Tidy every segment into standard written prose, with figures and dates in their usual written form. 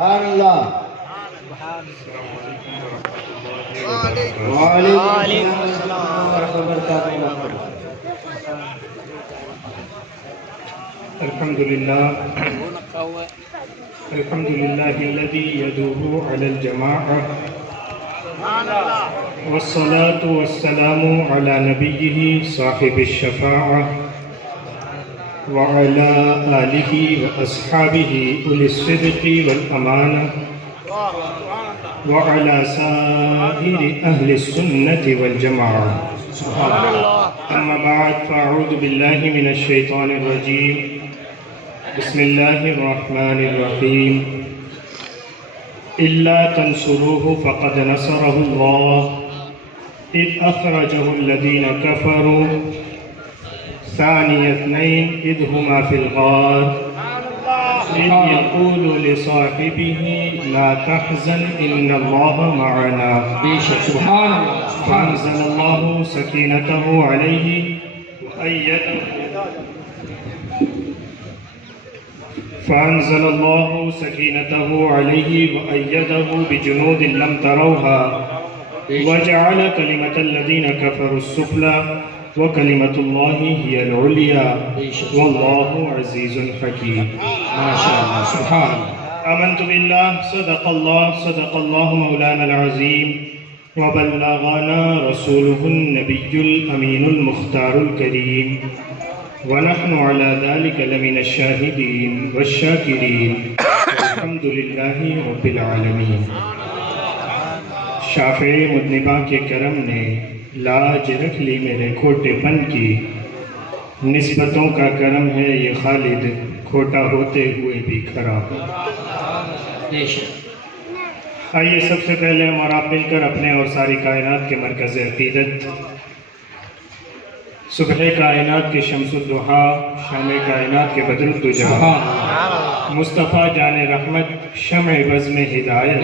سبحان اللہ. وعلیکم السلام ورحمۃ اللہ وبرکاتہ. الحمد لله الذي يدور على الجماعة والصلاة والسلام على نبيه صاحب الشفاعة وعلى آله وأصحابه أولي الصدق والأمانة وعلى سائر أهل السنة والجماعة. أما بعد فأعوذ بالله من الشيطان الرجيم. بسم الله الرحمن الرحيم. إلا تنصروه فقد نصره الله إذ أخرجه الذين كفروا ثاني اثنين إذ هما في الغار إذ يقول لصاحبه لا تحزن إن الله معنا سبحان اللہ. فأنزل الله سكينته عليه وأيده بجنود لم تروها وجعل كلمة الذين كفروا السفلى وكلمة الله هي العليا والله عزيز حكيم. ما شاء اللہ. سبحان اللہ. آمنت بالله صدق الله مولانا العظيم وبلغنا رسوله النبي الأمين المختار الكريم ونحن على ذلك لمن الشاهدين والشاكرين الحمد لله رب العالمين. شافع مذنبہ کے کرم نے لاج رکھ لی میرے کھوٹے پن کی. نسبتوں کا کرم ہے یہ خالد کھوٹا ہوتے ہوئے بھی کھڑا. آئیے سب سے پہلے ہم اور آپ مل کر اپنے اور ساری کائنات کے مرکز عقیدت صبح کائنات کے شمس الضحیٰ شام کائنات کے بدر الدجا مصطفیٰ جان رحمت شمع بزم ہدایت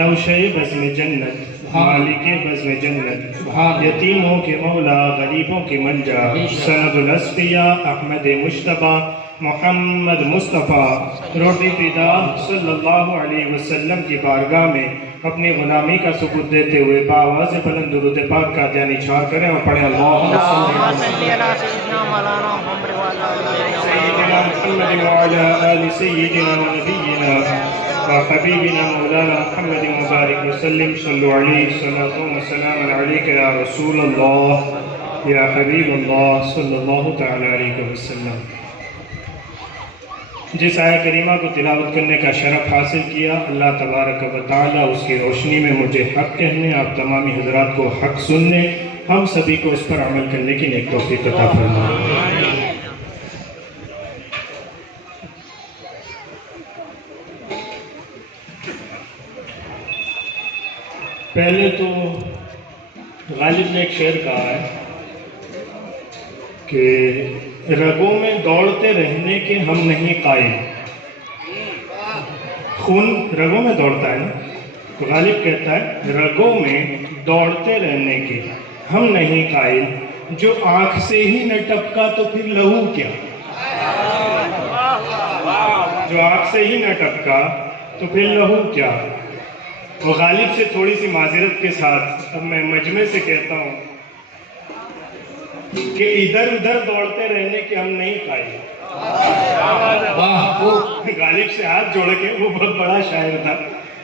نوشے بزم جنت مالک بزم جنت یتیموں کے مولا غریبوں کے منجا سند الاسفیاء احمد مجتبیٰ محمد مصطفیٰ روٹی فدا صلی اللہ علیہ وسلم کی بارگاہ میں اپنی غلامی کا ثبوت دیتے ہوئے باواز بلند درود پاک کا دھیان چھاڑ کریں اور پڑھیں اللہم صلی علی سیدنا محمد وعلی آل سیدنا ونبینا وحبیبنا مولانا محمد مبارک وسلم صلو علیہ صلاۃ و سلام علیک یا رسول اللہ یا حبیب اللہ صلی اللہ تعالی علیہ وسلم. جس آیت کریمہ کو تلاوت کرنے کا شرف حاصل کیا اللہ تبارک و تعالی اس کی روشنی میں مجھے حق کہنے آپ تمامی حضرات کو حق سننے ہم سبھی کو اس پر عمل کرنے کی نیک توفیق عطا فرمائے. پہلے تو غالب نے ایک شعر کہا ہے کہ رگوں میں دوڑتے رہنے کے ہم نہیں قائل. خون رگوں میں دوڑتا ہے نا تو غالب کہتا ہے رگوں میں دوڑتے رہنے کے ہم نہیں قائل. جو آنکھ سے ہی نہ ٹپکا تو پھر لہو کیا. جو آنکھ سے ہی نہ ٹپکا تو پھر لہو کیا. اور غالب سے تھوڑی سی معذرت کے ساتھ اب میں مجمع سے کہتا ہوں کہ ادھر ادھر دوڑتے رہنے کے ہم نہیں قائل. غالب سے ہاتھ جوڑ کے وہ بہت بڑا شاعر تھا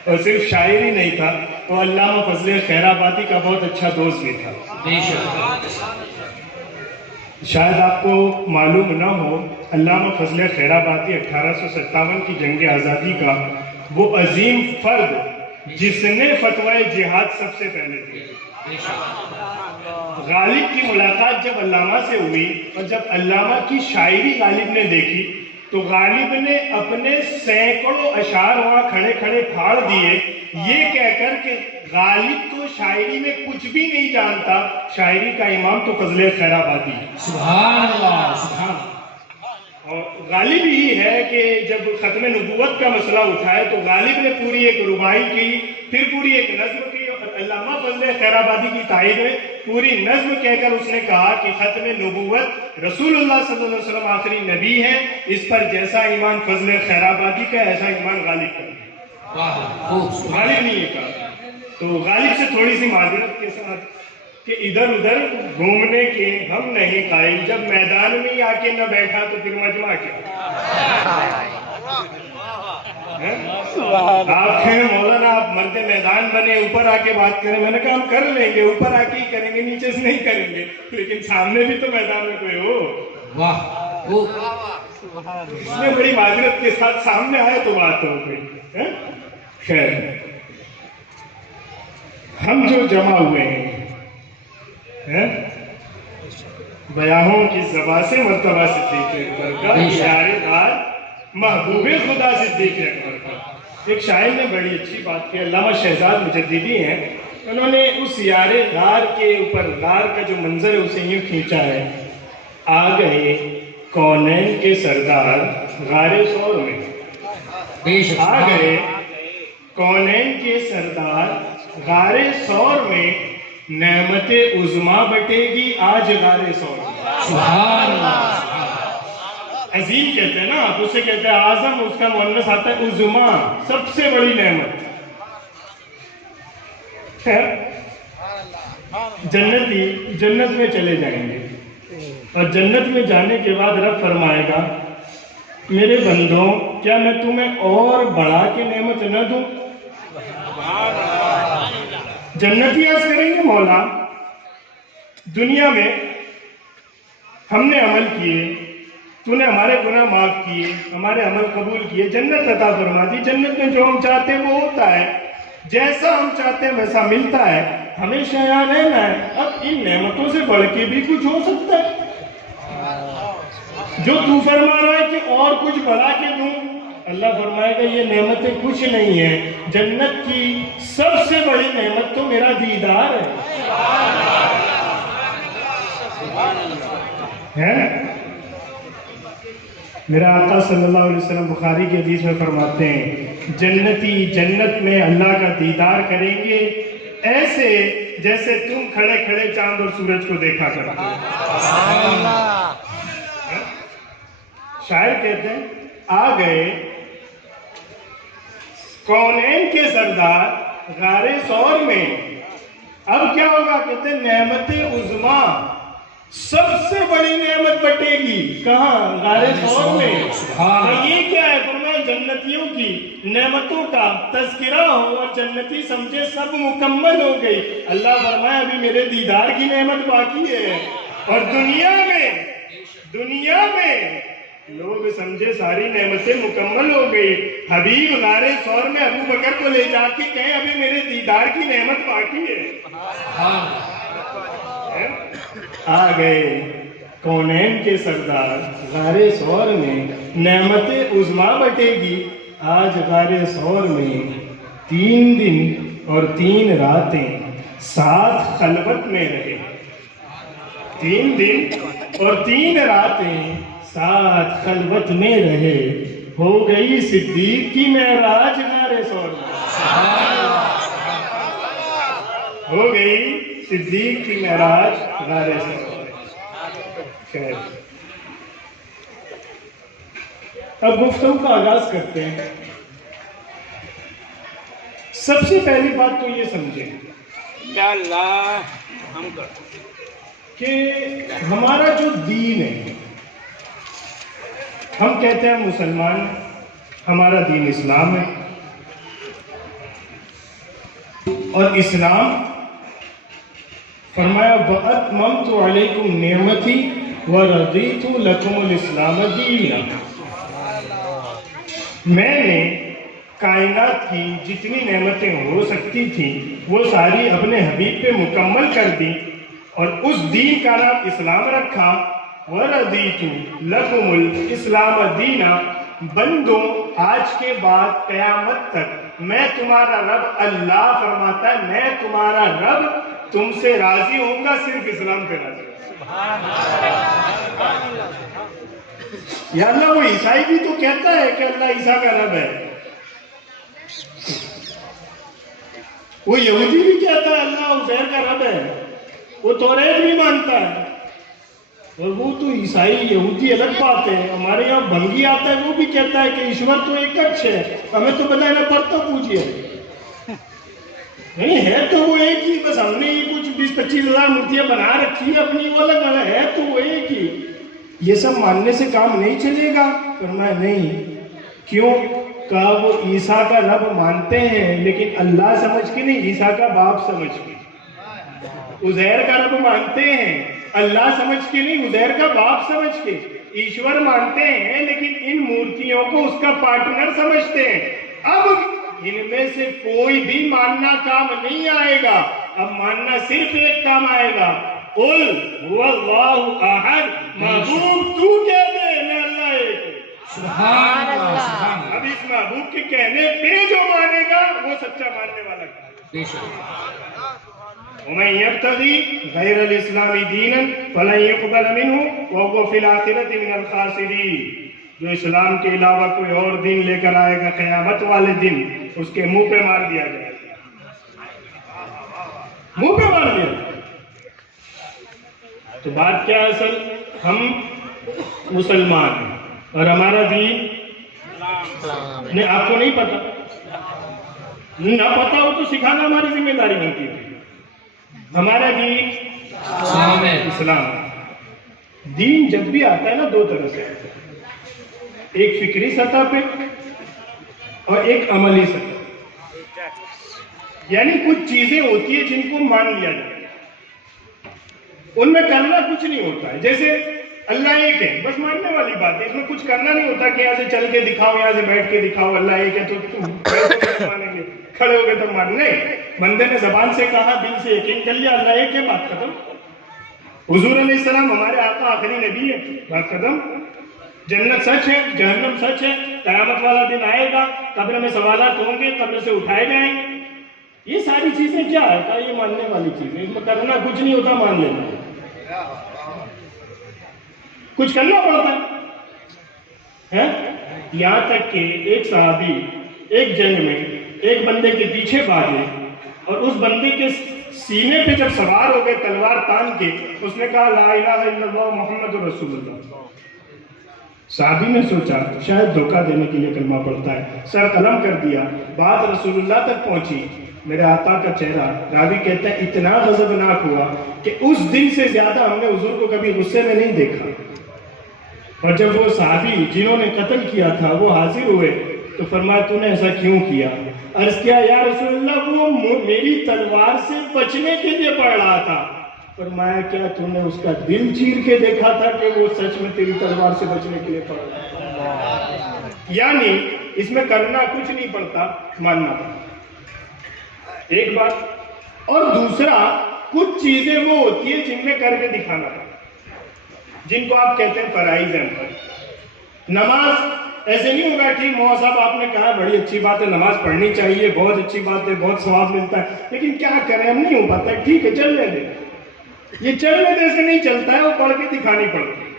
اور صرف شاعر ہی نہیں تھا وہ علامہ فضل خیر آبادی کا بہت اچھا دوست بھی تھا. شاید آپ کو معلوم نہ ہو علامہ فضل خیر آبادی 1857 کی جنگ آزادی کا وہ عظیم فرد جس نے فتویٰ جہاد سب سے پہلے دی. غالب کی ملاقات جب علامہ سے ہوئی اور جب علامہ کی شاعری غالب نے دیکھی تو غالب نے اپنے سینکڑوں اشعار وہاں کھڑے کھڑے پھاڑ دیے یہ کہہ کر کہ غالب تو شاعری میں کچھ بھی نہیں جانتا, شاعری کا امام تو فضل خیر آبادی. سبحان اللہ. سبحان اللہ. اور غالب ہی ہے کہ جب ختم نبوت کا مسئلہ اٹھائے تو غالب نے پوری ایک رباعی کی, پھر پوری ایک نظم کی, اور علامہ فضل خیر آبادی کی تائید میں پوری نظم کہہ کر اس نے کہا کہ ختم نبوت رسول اللہ صلی اللہ علیہ وسلم آخری نبی ہے, اس پر جیسا ایمان فضل خیر آبادی کا ایسا ایمان غالب کا. غالب نہیں ہے کہا. تو غالب سے تھوڑی سی معذرت کے ساتھ کہ ادھر ادھر گھومنے کے ہم نہیں قائل. جب میدان میں ہی آ کے نہ بیٹھا تو پھر مجمع کیا. آپ کہیں مولانا آپ مرد میدان بنے اوپر آ کے بات کریں. میں نے کہا ہم کر لیں گے, اوپر آ کے ہی کریں گے, نیچے سے نہیں کریں گے, لیکن سامنے بھی تو میدان میں کوئی ہو. اس میں بڑی معذرت کے ساتھ سامنے آئے تو بات ہو گئی. خیر, ہم جو جمع ہوئے ہیں بیاہوں کی زبان سے مرتبہ صدیق اکبر کا, پیارے دار محبوب خدا صدیق اکبر کا. ایک شاعر نے بڑی اچھی بات کی, علامہ شہزاد مجددی ہیں, انہوں نے اس یار غار کے اوپر غار کا جو منظر ہے اسے یوں کھینچا ہے. آ گئے کونین کے سردار غار ثور میں, آ گئے کونین کے سردار غار ثور میں, نعمت عظما بٹے گی آج غار ثور میں. سبحان اللہ. عظیم کہتے ہیں نا آپ, اسے کہتے ہیں اعظم, اس کا مؤنث آتا ہے عظما, سب سے بڑی نعمت. جنتی جنت میں چلے جائیں گے اور جنت میں جانے کے بعد رب فرمائے گا میرے بندوں کیا میں تمہیں اور بڑھا کے نعمت نہ دوں. جنتی عرض کریں گے مولا دنیا میں ہم نے عمل کیے, تو نے ہمارے گناہ معاف کیے, ہمارے عمل قبول کیے, جنت عطا فرما دی. جنت میں جو ہم چاہتے ہیں وہ ہوتا ہے, جیسا ہم چاہتے ہیں ویسا ملتا ہے, ہمیشہ یہاں رہنا ہے. اب ان نعمتوں سے بڑھ کے بھی کچھ ہو سکتا ہے جو تو فرما رہا ہے کہ اور کچھ بڑھا کے دوں. اللہ فرمائے گا یہ نعمتیں کچھ نہیں ہیں, جنت کی سب سے بڑی نعمت تو میرا دیدار ہے. میرا آقا صلی اللہ علیہ وسلم بخاری کی حدیث میں فرماتے ہیں جنتی جنت میں اللہ کا دیدار کریں گے ایسے جیسے تم کھڑے کھڑے چاند اور سورج کو دیکھا کرتے ہو. شاعر کہتے ہیں آ گئے کونین کے سردار غار ثور میں, اب کیا ہوگا, کہتے ہیں نعمت عظما, سب سے بڑی نعمت بٹے گی. کہاں؟ غار ثور میں. یہ کیا ہے؟ فرمایا جنتیوں کی نعمتوں کا تذکرہ ہو اور جنتی سمجھے سب مکمل ہو گئی. اللہ فرمایا ابھی میرے دیدار کی نعمت باقی ہے. اور دنیا میں لوگ سمجھے ساری نعمتیں مکمل ہو گئی. حبیب غار ثور میں ابو بکر کو لے جا کے کہیں ابھی میرے دیدار کی نعمت باقی ہے. آ گئے کونین کے سردار غار ثور میں, نعمت عظما بٹے گی آج غار ثور میں. 3 دن اور 3 راتیں ساتھ خلوت میں رہے, 3 دن اور 3 راتیں ساتھ خلوت میں رہے, ہو گئی صدیق کی معراج غار ثور میں. ہو گئی صدیق کی معراج غار ثور میں. خیر, اب گفتگو کا آغاز کرتے ہیں. سب سے پہلی بات تو یہ سمجھیں کہ ہمارا جو دین ہے, ہم کہتے ہیں مسلمان, ہمارا دین اسلام ہے. اور اسلام فرمایا وَأَتْمَمْتُ عَلَيْكُمْ نِعْمَتِي وَرَضِيتُ لَكُمُ الْإِسْلَامَ دِينًا. میں نے کائنات کی جتنی نعمتیں ہو سکتی تھیں وہ ساری اپنے حبیب پہ مکمل کر دی اور اس دین کا نام اسلام رکھا. وَرَضِيتُ لَكُمُ الْإِسْلَامَ دِينًا. بندوں آج کے بعد قیامت تک میں تمہارا رب, اللہ فرماتا ہے میں تمہارا رب تم سے راضی ہوں گا صرف اسلام پہ راضی ہوں. یا اللہ وہ عیسائی بھی تو کہتا ہے کہ اللہ عیسیٰ کا رب ہے, وہ یہودی بھی کہتا ہے اللہ عزیر کا رب ہے, وہ توریت بھی مانتا اور وہ تو عیسائی یہودی الگ بات ہے. ہمارے یہاں بھنگی آتا ہے وہ بھی کہتا ہے کہ ایشور تو ایک اچھ ہے, ہمیں تو بتایا نا پر تو پوچھئے. نہیں ہے تو وہ ایک ہی, بس ہم نے یہ کچھ 20-25 ہزار مورتیاں بنا رکھی ہے اپنی, وہ الگ الگ ہے تو وہ ایک ہی. یہ سب ماننے سے کام نہیں چلے گا؟ فرمایا نہیں. کیوں؟ کہا وہ عیسیٰ کا رب مانتے ہیں لیکن اللہ سمجھ کے نہیں, عیسیٰ کا باپ سمجھ کے. عزیر کا رب مانتے ہیں اللہ سمجھ کے نہیں, عزیر کا باپ سمجھ کے. ایشور مانتے ہیں لیکن ان مورتیوں کو اس کا پارٹنر سمجھتے ہیں. اب ان میں سے کوئی بھی ماننا کام نہیں آئے گا, اب ماننا صرف ایک کام آئے گا, قل هو اللہ احد, محبوب تو کہہ دے میں اللہ ایک. سبحان اللہ. اب اس محبوب کے کہنے پہ جو مانے گا وہ سچا ماننے والا ہے. بے شک. ومن يبتغي غير الاسلام دينا فلن يقبل منه وهو في الاخره من الخاسرين. جو اسلام کے علاوہ کوئی اور دین لے کر آئے گا قیامت والے دن اس کے منہ پہ مار دیا جائے گا, منہ پہ مار دیا. تو بات کیا ہے اصل, ہم مسلمان ہیں اور ہمارا دین نہیں, آپ کو نہیں پتا, نہ پتا ہو تو سکھانا ہماری ذمہ داری بنتی ہے. ہمارا دین اسلام ہے. دین جب بھی آتا ہے نا دو طرح سے آتا ہے, ایک فکری سطح پہ اور ایک عملی سطح. یعنی کچھ چیزیں ہوتی ہیں جن کو مان لیا جاتا ہے, ان میں کرنا کچھ نہیں ہوتا ہے. جیسے اللہ ایک ہے بس ماننے والی بات ہے, اس میں کچھ کرنا نہیں ہوتا کہ یہاں سے چل کے دکھاؤ, یہاں سے بیٹھ کے دکھاؤ اللہ ایک ہے تو تم مانیں گے, کھڑے ہو گئے تو مان. نہیں, بندے نے زبان سے کہا, دل سے یقین کر لیا اللہ ایک ہے, بات ختم. حضور علیہ السلام ہمارے آقا آخری نبی ہے, بات ختم. جنت سچ ہے, جہنم سچ ہے, قیامت والا دن آئے گا, قبر میں سوالات ہوں گے, قبر سے اٹھائے جائیں گے. یہ ساری چیزیں کیا ہے, کہ یہ ماننے والی چیزیں, اس میں کرنا کچھ نہیں ہوتا, مان لینا. کچھ کرنا پڑتا ہے. یہاں تک کہ ایک صحابی ایک جنگ میں ایک بندے کے پیچھے بھاگے اور اس بندے کے سینے پہ جب سوار ہو گئے تلوار تان کے, اس نے کہا لا الہ الا اللہ محمد رسول اللہ. صحابی نے سوچا شاید دھوکہ دینے کے لیے کلمہ پڑھتا ہے, سر قلم کر دیا. بات رسول اللہ تک پہنچی, میرے آقا کا چہرہ, راوی کہتا ہے اتنا غضبناک ہوا کہ اس دن سے زیادہ ہم نے حضور کو کبھی غصے میں نہیں دیکھا. اور جب وہ صحابی جنہوں نے قتل کیا تھا وہ حاضر ہوئے تو فرمایا تو نے ایسا کیوں کیا؟ عرض کیا یا رسول اللہ وہ میری تلوار سے بچنے کے لیے پڑھ رہا تھا. فرمایا کیا تو نے اس کا دل چیر کے دیکھا تھا کہ وہ سچ میں تیری تلوار سے بچنے کے لیے پڑھ رہا تھا؟ یعنی اس میں کرنا کچھ نہیں پڑتا, ماننا پڑتا, ایک بات. اور دوسرا کچھ چیزیں وہ ہوتی ہیں جن میں کر کے دکھانا پڑتا, جن کو آپ کہتے ہیں فرائض ہیں. نماز ایسے نہیں ہوگا ٹھیک مولانا صاحب آپ نے کہا بڑی اچھی بات ہے, نماز پڑھنی چاہیے, بہت اچھی بات ہے, بہت ثواب ملتا ہے, لیکن کیا کریں ہم نہیں ہو پاتا, ٹھیک ہے چلنے دیں. یہ چلنے دے سے نہیں چلتا ہے, وہ پڑھ کے دکھانی پڑتی ہے.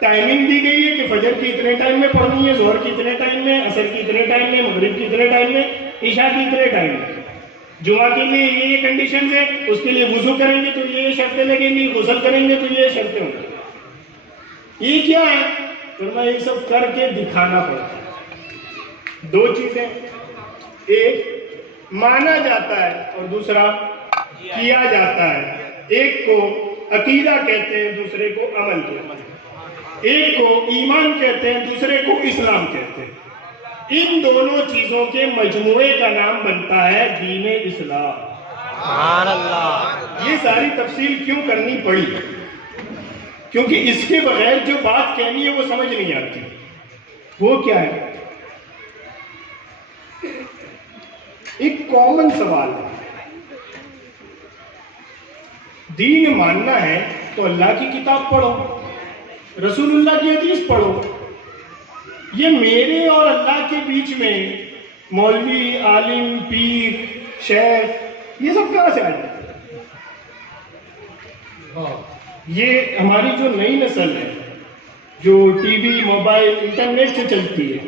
ٹائمنگ دی گئی ہے کہ فجر کی اتنے ٹائم میں پڑھنی ہے, ظہر کی اتنے ٹائم میں, عصر کی اتنے ٹائم میں, مغرب کی اتنے ٹائم میں, عشاء کی اتنے ٹائم میں. جمعہ کے لیے یہ کنڈیشن ہے, اس کے لیے وضو کریں گے تو یہ شرطیں لگیں گی, غسل کریں گے تو یہ شرطیں ہوں گی. یہ کیا ہے؟ فرمایا یہ سب کر کے دکھانا پڑتا ہے. دو چیزیں, ایک مانا جاتا ہے اور دوسرا کیا جاتا ہے. ایک کو عقیدہ کہتے ہیں, دوسرے کو عمل کہتے ہیں. ایک کو ایمان کہتے ہیں, دوسرے کو اسلام کہتے ہیں. ان دونوں چیزوں کے مجموعے کا نام بنتا ہے دین اسلام. سبحان اللہ. یہ ساری تفصیل کیوں کرنی پڑی؟ کیونکہ اس کے بغیر جو بات کہنی ہے وہ سمجھ نہیں آتی. وہ کیا ہے؟ ایک کامن سوال ہے. دین ماننا ہے تو اللہ کی کتاب پڑھو, رسول اللہ کی حدیث پڑھو. یہ میرے اور اللہ کے بیچ میں مولوی, عالم, پیر, شیخ یہ سب کہاں سے آ جاتا ہے؟ یہ ہماری جو نئی نسل ہے جو ٹی وی, موبائل, انٹرنیٹ سے چلتی ہے,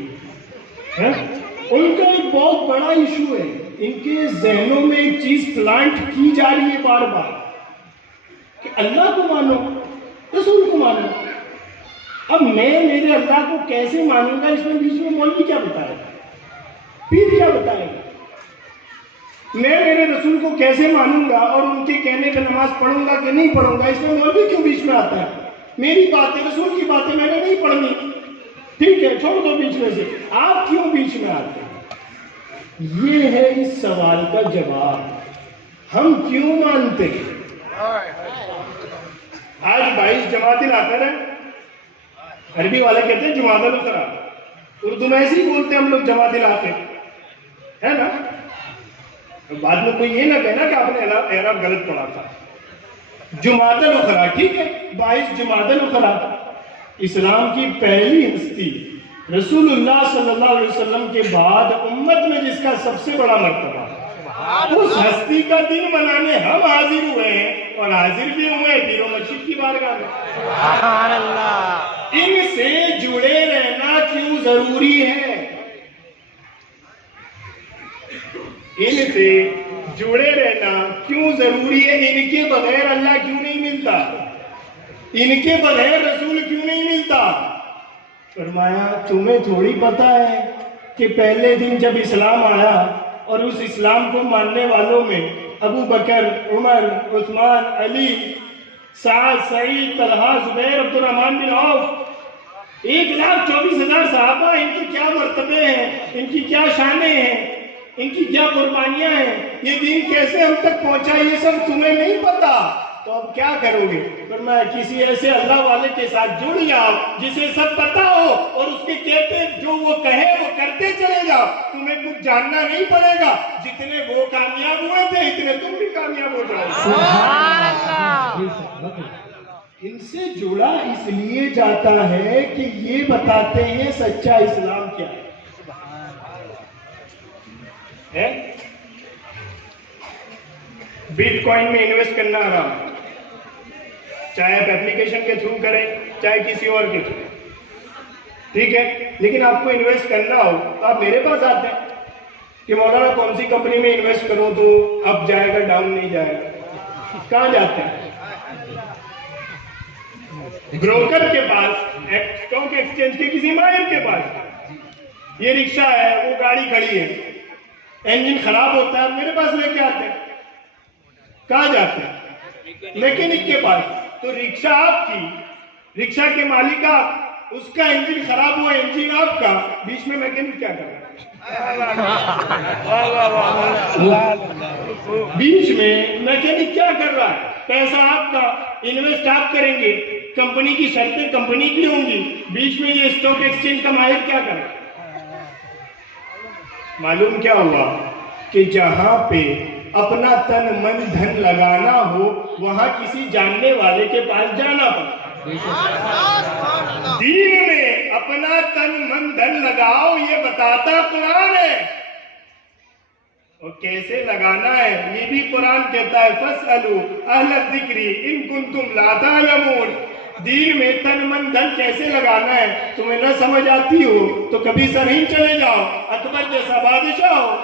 ان کا ایک بہت بڑا ایشو ہے. ان کے ذہنوں میں ایک چیز پلانٹ کی جا رہی ہے بار بار کہ اللہ کو مانو, رسول کو ماننا. اب میں میرے اللہ کو کیسے مانوں گا؟ اس میں بیچ میں مولوی کیا بتائے گا، پیر کیا بتائے گا؟ میں میرے رسول کو کیسے مانوں گا اور ان کے کہنے پہ نماز پڑھوں گا کہ نہیں پڑھوں گا؟ اس میں مولوی کیوں بیچ میں آتا ہے؟ میری باتیں، رسول کی باتیں میں نے نہیں پڑھنی، ٹھیک ہے چھوڑ دو بیچ میں سے. آپ کیوں بیچ میں آتے ہیں؟ یہ ہے اس سوال کا جواب. ہم کیوں مانتے ہیں؟ آج 22 جماعت الاخر ہے، عربی والے کہتے ہیں جماعت الاخرہ، اردو میں ایسے ہی بولتے ہیں ہم لوگ جماعت الاخر، ہے نا؟ بعد میں کوئی یہ نہ کہنا کہ آپ نے اعراب غلط پڑھا تھا. جماعت الاخرہ، ٹھیک ہے 22 جماعت الاخرہ. اسلام کی پہلی ہستی رسول اللہ صلی اللہ علیہ وسلم کے بعد امت میں جس کا سب سے بڑا مرتبہ، اس ہستی کا دن منانے ہم حاضر ہوئے ہیں، اور حاضر بھی ہوئے ہیں پیر و مرشد کی بارگاہ میں. سبحان اللہ. ان سے جڑے رہنا کیوں ضروری ہے؟ ان سے جڑے رہنا کیوں ضروری ہے؟ ان کے بغیر اللہ کیوں نہیں ملتا؟ ان کے بغیر رسول کیوں نہیں ملتا؟ فرمایا تمہیں تھوڑی پتا ہے کہ پہلے دن جب اسلام آیا اور اس اسلام کو ماننے والوں میں ابو بکر، عمر، عثمان، علی، سعد، سعید، طلحہ، زبیر، عبد الرحمن بن عوف، 1,24,000 صحابہ، ان کے کیا مرتبے ہیں، ان کی کیا شانیں ہیں، ان کی کیا قربانیاں ہیں، یہ دین کیسے ہم تک پہنچا، یہ سب تمہیں نہیں پتا. تو اب کیا کرو گے؟ فرمایا کسی ایسے اللہ والے کے ساتھ جڑ جاؤ جسے سب پتا ہو، اور اس کے کہتے جو وہ کہے وہ کرتے چلے جاؤ. تمہیں کچھ جاننا نہیں پڑے گا، جتنے وہ کامیاب ہوئے تھے اتنے تم بھی کامیاب ہو جاؤ. سبحان اللہ. ان سے جڑا اس لیے جاتا ہے کہ یہ بتاتے ہیں سچا اسلام کیا ہے. بٹ کوائن میں انویسٹ کرنا حرام ہے، چاہے آپ اپلیکیشن کے تھرو کریں چاہے کسی اور کے تھرو، ٹھیک ہے. لیکن آپ کو انویسٹ کرنا ہو تو آپ میرے پاس آتے ہیں کہ مولانا کون سی کمپنی میں انویسٹ کروں تو اپ جائے گا ڈاؤن نہیں جائے گا؟ کہاں جاتے ہیں؟ بروکر کے پاس، اسٹاک ایکسچینج کے کسی ماہر کے پاس. یہ رکشہ ہے، وہ گاڑی کھڑی ہے، انجن خراب ہوتا ہے، میرے پاس لے کے آتے ہیں. کہاں جاتے ہیں؟ میکینک کے پاس. تو رکشہ آپ کی، رکشہ کے مالک آپ، اس کا انجن خراب ہوا، انجن آپ کا، بیچ میں میکینک کیا کر رہا ہے؟ بیچ میں میکینک کیا کر رہا ہے؟ پیسہ آپ کا، انویسٹ آپ کریں گے، کمپنی کی شرطیں کمپنی کی ہوں گی، بیچ میں یہ اسٹاک ایکسچینج کا ماہر کیا کر رہا ہے؟ معلوم کیا ہوا کہ جہاں پہ اپنا تن من دھن لگانا ہو وہاں کسی جاننے والے کے پاس جانا پڑتا. دین میں اپنا تن من دھن لگاؤ یہ بتاتا قرآن ہے، اور کیسے لگانا ہے یہ بھی قرآن کہتا ہے. فَاسْأَلُوا أَهْلَ الذِّكْرِ إِن كُنتُمْ لَا تَعْلَمُونَ. دین میں تن من دھن کیسے لگانا ہے تمہیں نہ سمجھ آتی ہو تو کبھی سرہند چلے جاؤ. اکبر جیسا بادشاہ ہو،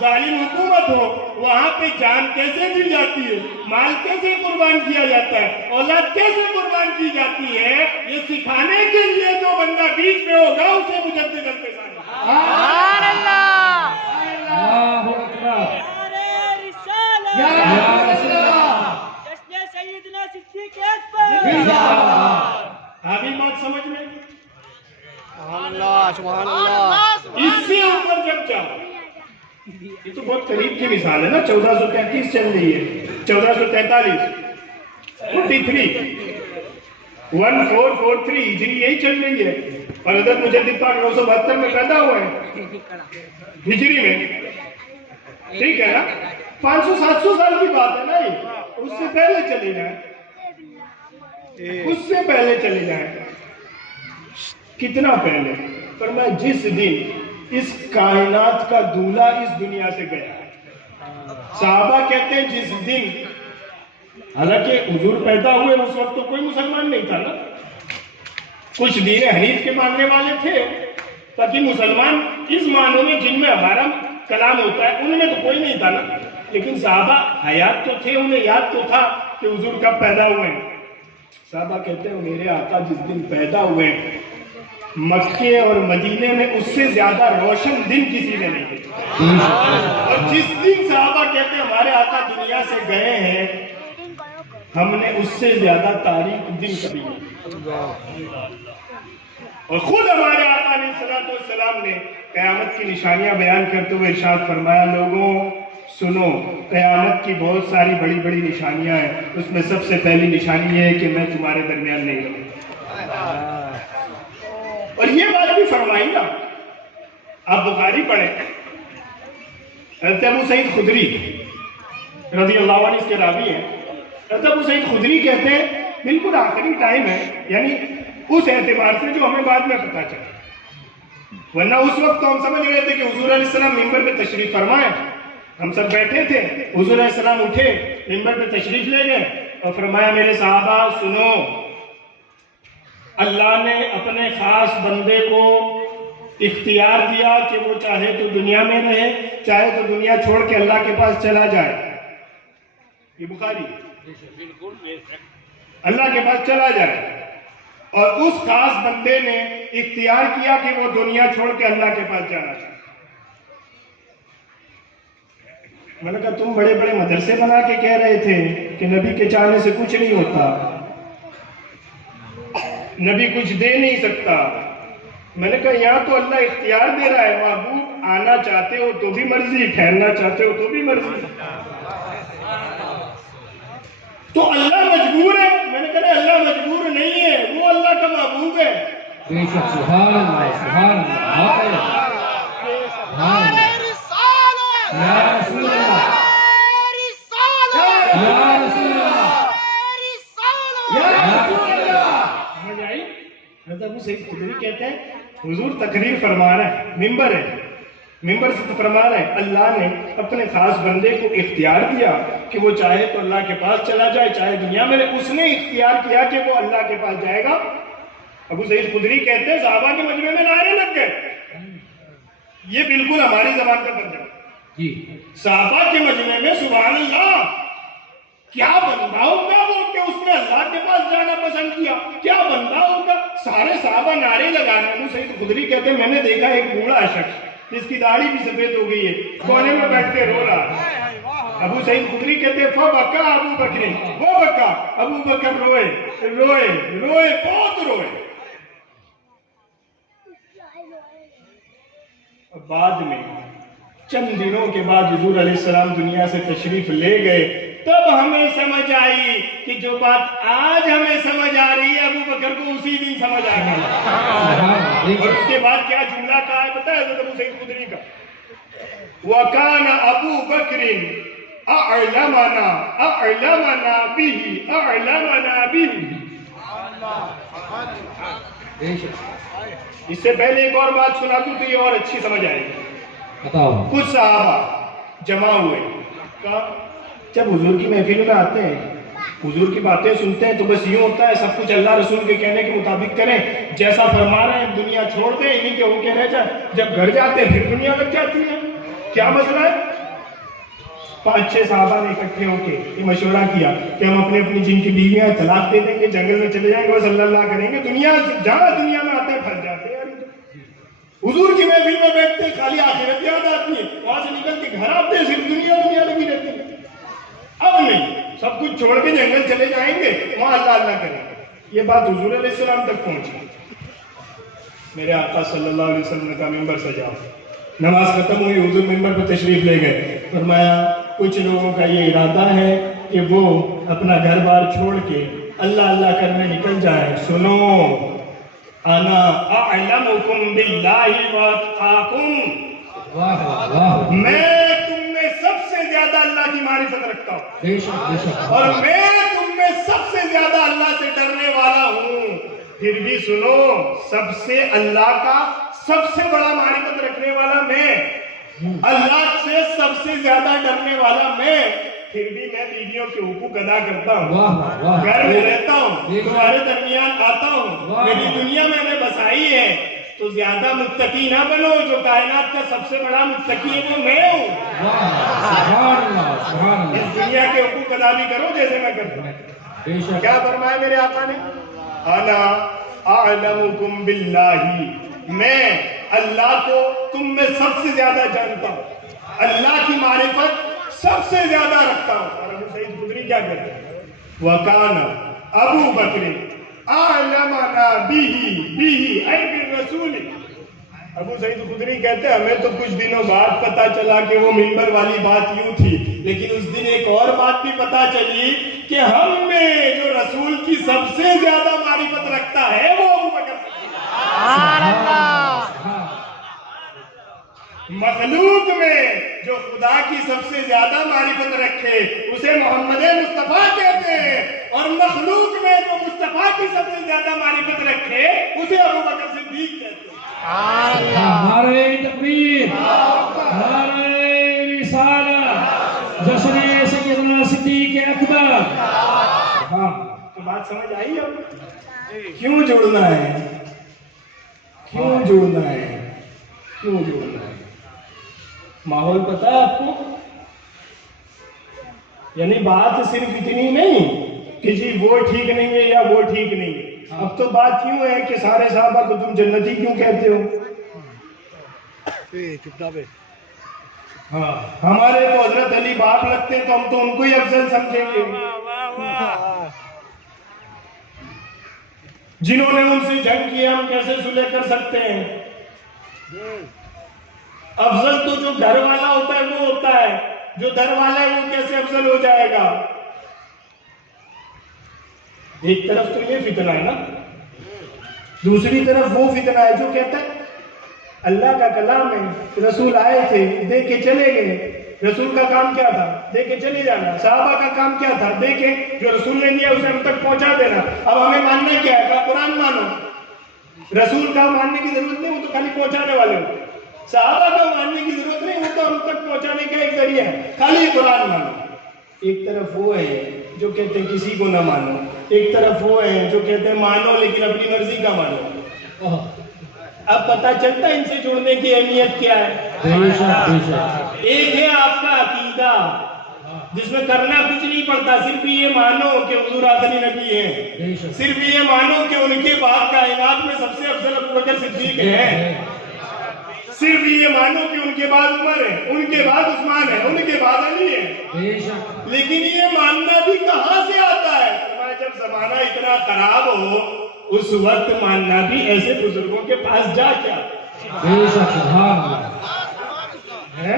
ظالم حکومت ہو، وہاں پہ جان کیسے دی جاتی ہے، مال کیسے قربان کیا جاتا ہے، اولاد کیسے قربان کی جاتی ہے، یہ سکھانے کے لیے جو بندہ بیچ میں ہوگا اسے مجدد الفسان. سبحان اللہ. اللہ اکبر. یا رسول اللہ. جشن سیدنا صدیق اکبر. آگے بات سمجھ میں؟ سبحان اللہ. اس سے اوپر جب جاؤ، یہ تو بہت قریب کی مثال ہے نا. 1433 چل رہی ہے، 1443 43 1443 ہجری یہی چل رہی ہے، اور حضرت مجدد پاک 972 میں پیدا ہوئے ہیں ہجری میں، ٹھیک ہے نا. 500-700 سال کی بات ہے نا. یہ اس سے پہلے چلے جائیں، اس سے پہلے چلے جائیں. کتنا پہلے؟ فرمایا جس دن اس کائنات کا دولہا اس دنیا سے گیا. صحابہ کہتے ہیں جس دن، حالانکہ حضور پیدا ہوئے اس وقت تو کوئی مسلمان نہیں تھا نا، کچھ دین حنیف کے ماننے والے تھے، تاکہ مسلمان اس معنوں میں جن میں ہمارا کلام ہوتا ہے ان میں تو کوئی نہیں تھا نا. لیکن صحابہ حیات تو تھے، انہیں یاد تو تھا کہ حضور کب پیدا ہوئے ہیں. صحابہ کہتے ہیں میرے آقا جس دن پیدا ہوئے مکے اور مدینے میں اس سے زیادہ روشن دن کسی نے نہیں دیکھا، اور جس دن صحابہ کہتے ہیں ہمارے آقا دنیا سے گئے ہیں ہم نے اس سے زیادہ تاریک دن کبھی نہیں، اور خود ہمارے آقا علیہ السلام نے قیامت کی نشانیاں بیان کرتے ہوئے ارشاد فرمایا لوگوں سنو قیامت کی بہت ساری بڑی بڑی نشانیاں ہیں، اس میں سب سے پہلی نشانی یہ ہے کہ میں تمہارے درمیان نہیں رہوں، اور یہ بات بھی فرمائی نا، آپ بخاری پڑھیں حضرت ابو سعید خدری رضی اللہ عنہ اس کے راوی ہیں، حضرت ابو سعید خدری کہتے ہیں بالکل آخری ٹائم ہے، یعنی اس اعتبار سے جو ہمیں بعد میں پتا چلا، ورنہ اس وقت تو ہم سمجھ رہے تھے کہ حضور علیہ السلام ممبر پہ تشریف فرمائے، ہم سب بیٹھے تھے، حضور علیہ السلام اٹھے ممبر پہ تشریف لے گئے اور فرمایا میرے صحابہ سنو، اللہ نے اپنے خاص بندے کو اختیار دیا کہ وہ چاہے تو دنیا میں رہے چاہے تو دنیا چھوڑ کے اللہ کے پاس چلا جائے، یہ بخاری، اللہ کے پاس چلا جائے، اور اس خاص بندے نے اختیار کیا کہ وہ دنیا چھوڑ کے اللہ کے پاس جانا چاہے۔ میں نے کہا تم بڑے بڑے مدرسے بنا کے کہہ رہے تھے کہ نبی کے چاہنے سے کچھ نہیں ہوتا، نبی کچھ دے نہیں سکتا، میں نے کہا یہاں تو اللہ اختیار دے رہا ہے، محبوب آنا چاہتے ہو تو بھی مرضی، ٹھہرنا چاہتے ہو تو بھی مرضی، تو اللہ مجبور ہے؟ میں نے کہا اللہ مجبور نہیں ہے، وہ اللہ کا محبوب ہے۔ سبحان اللہ سبحان اللہ یا رسول اللہ یا رسول اللہ یا رسول اللہ۔ سمجھ آئی؟ حضرت ابو سعید خدری کہتے ہیں حضور تقریر فرما رہے ہیں، ممبر ہے، ممبر سے فرما رہے ہیں اللہ نے اپنے خاص بندے کو اختیار دیا کہ وہ چاہے تو اللہ کے پاس چلا جائے چاہے دنیا میں، اس نے اختیار کیا کہ وہ اللہ کے پاس جائے گا۔ ابو سعید خدری کہتے ہیں صحابہ کے مجمع میں نعرے لگ گئے، یہ بالکل ہماری زبان کا ترجمہ، جی صحابہ کے مجمع میں سبحان اللہ، کیا بندہ ہوگا وہ کہ اس نے اللہ کے پاس جانا پسند کیا، کیا بندہ ہوگا، سارے صحابہ نعرے لگانے۔ ابو سعید خدری کہتے ہیں میں نے دیکھا ایک بوڑھا شخص جس کی داڑھی بھی سفید ہو گئی ہے کونے میں بیٹھ کے رو رہا ہے۔ ابو سعید خدری کہتے ہیں فبکا ابو بکر، وہ بکا، ابو بکر روئے روئے روئے بہت روئے۔ بعد میں چند دنوں کے بعد حضور علیہ السلام دنیا سے تشریف لے گئے، تب ہمیں سمجھ آئی کہ جو بات آج ہمیں سمجھ آ رہی ہے ابو بکر کو اسی دن سمجھ آ گئی۔ اور اس کے بعد کیا جملہ کہا ہے پتہ ہے حضرت ابو سعید خدری کا؟ وَكَانَ أَبُو بَكْرٍ أَعْلَمَنَا بِهِ۔ اس سے پہلے ایک اور بات سنا دوں تو یہ اور اچھی سمجھ آئے گی۔ کچھ صحابہ جمع ہوئے، کہا جب حضور کی محفل میں آتے ہیں حضور کی باتیں سنتے ہیں تو بس یوں ہوتا ہے سب کچھ اللہ رسول کے کہنے کے مطابق کریں، جیسا فرما رہے ہیں دنیا چھوڑ دیں، انہی کے ہو کے رہ جائیں، جب گھر جاتے ہیں پھر دنیا لگ جاتی ہے، کیا مسئلہ ہے؟ 5-6 صحابہ نے اکٹھے ہو کے یہ مشورہ کیا کہ ہم اپنے اپنی جن کی بیویاں طلاق دے دیں گے، جنگل میں چلے جائیں گے، بس اللہ کریں گے، دنیا جہاں دنیا میں آتے ہیں پھنس جاتے ہیں۔ حضور کی محفل میں بیٹھتے خالی آخرت یاد آتی ہے، وہاں سے نکل کے گھر آتے ہیں صرف دنیا لگی رہتی ہے۔ اب نہیں، سب کچھ چھوڑ کے جنگل چلے جائیں گے، وہاں اللہ کریں گے۔ یہ بات حضور علیہ السلام تک پہنچی، میرے آقا صلی اللہ علیہ وسلم کا ممبر سجا، نماز ختم ہوئی، حضور ممبر پر تشریف لے گئے، فرمایا کچھ لوگوں کا یہ ارادہ ہے کہ وہ اپنا گھر بار چھوڑ کے اللہ کرنے نکل جائیں، سنو انا اعلمکم باللہ واتقاکم، میں تم میں سب سے زیادہ اللہ کی معرفت رکھتا ہوں اور میں تم میں سب سے زیادہ اللہ سے ڈرنے والا ہوں، پھر بھی سنو سب سے اللہ کا سب سے بڑا معرفت رکھنے والا میں، اللہ سے سب سے زیادہ ڈرنے والا میں، پھر بھی میں بیویوں کے حقوق ادا کرتا ہوں، گھر میں رہتا ہوں، تمہارے درمیان آتا ہوں، میری دنیا میں نے بسائی ہے، تو زیادہ متقی نہ بنو، جو کائنات کا سب سے بڑا متقی ہے وہ میں ہوں، اس دنیا کے حقوق ادا بھی کرو جیسے میں کرتا ہوں۔ کیا فرمایا میرے آقا نے؟ انا اعلمکم باللہ، میں اللہ کو تم میں سب سے زیادہ جانتا ہوں، اللہ کی معرفت سب سے زیادہ رکھتا ہوں۔ اور ابو سعید خدری کیا کہتے ہیں؟ وَكَانَ ابو بکر اعلمنا بِهِ اَيْ بِالرَّسُولِ۔ ابو سعید خدری کہتے ہیں ہمیں تو کچھ دنوں بعد پتا چلا کہ وہ منبر والی بات یوں تھی، لیکن اس دن ایک اور بات بھی پتا چلی کہ ہم میں جو رسول کی سب سے زیادہ معرفت رکھتا ہے وہ ابو بکر مخلوق میں جو خدا کی سب سے زیادہ معرفت رکھے اسے محمد مصطفیٰ کہتے ہیں، اور مخلوق میں جو مصطفیٰ کی سب سے زیادہ معرفت رکھے اسے ابو بکر صدیق کہتے ہیں۔ نعرہ تکبیر، نعرہ رسالہ، جشن سیدنا صدیق اکبر۔ ہاں تو بات سمجھ آئی اب کیوں جڑنا ہے، کیوں جڑنا ہے، کیوں جڑنا ہے؟ ماحول پتا ہے آپ کو؟ یعنی بات صرف اتنی نہیں کہ جی وہ ٹھیک نہیں ہے یا وہ ٹھیک نہیں ہے، اب تو بات یوں ہے کہ سارے صحابہ کو تم جنتی کیوں کہتے ہو؟ ہاں ہمارے تو حضرت علی باپ لگتے ہیں تو ہم تو ان کو ہی افضل سمجھیں گے، جنہوں نے ان سے جنگ کیا ہم کیسے صلح کر سکتے ہیں؟ افضل تو جو گھر والا ہوتا ہے وہ ہوتا ہے، جو در والا ہے وہ کیسے افضل ہو جائے گا؟ ایک طرف تو یہ فتنہ ہے نا، دوسری طرف وہ فتنہ ہے جو کہتا ہے اللہ کا کلام ہے، رسول آئے تھے دے کے چلے گئے، رسول کا کام کیا تھا؟ دے کے چلے جانا۔ صحابہ کا کام کیا تھا؟ دے کے جو رسول نے دیا اسے ہم تک پہنچا دینا۔ اب ہمیں ماننا کیا ہے؟ قرآن مانو، رسول کا ماننے کی ضرورت نہیں، وہ تو خالی پہنچانے والے ہو۔ صحابہ کا ماننے کی ضرورت نہیں، وہ تو ہم تک پہنچانے کا ایک ذریعہ ہے، خالی قرآن مانو۔ ایک طرف وہ ہے جو کہتے ہیں کسی کو نہ مانو، ایک طرف وہ ہے جو کہتے ہیں مانو لیکن اپنی مرضی کا مانو۔ اب پتہ چلتا ہے ان سے جوڑنے کی اہمیت کیا ہے؟ ایک ہے آپ کا عقیدہ جس میں کرنا کچھ نہیں پڑتا، صرف یہ مانو کہ حضور آخری نبی ہیں، صرف یہ مانو کہ ان کے بعد کائنات میں سب سے افضل ابو بکر صدیق ہیں، صرف یہ مانو کہ ان کے بعد عمر ہے، ان کے بعد عثمان ہے، ان کے بعد علی ہے۔ لیکن یہ ماننا بھی کہاں سے آتا ہے؟ جب زمانہ اتنا خراب ہو اس وقت ماننا بھی ایسے بزرگوں کے پاس جا کیا ہے؟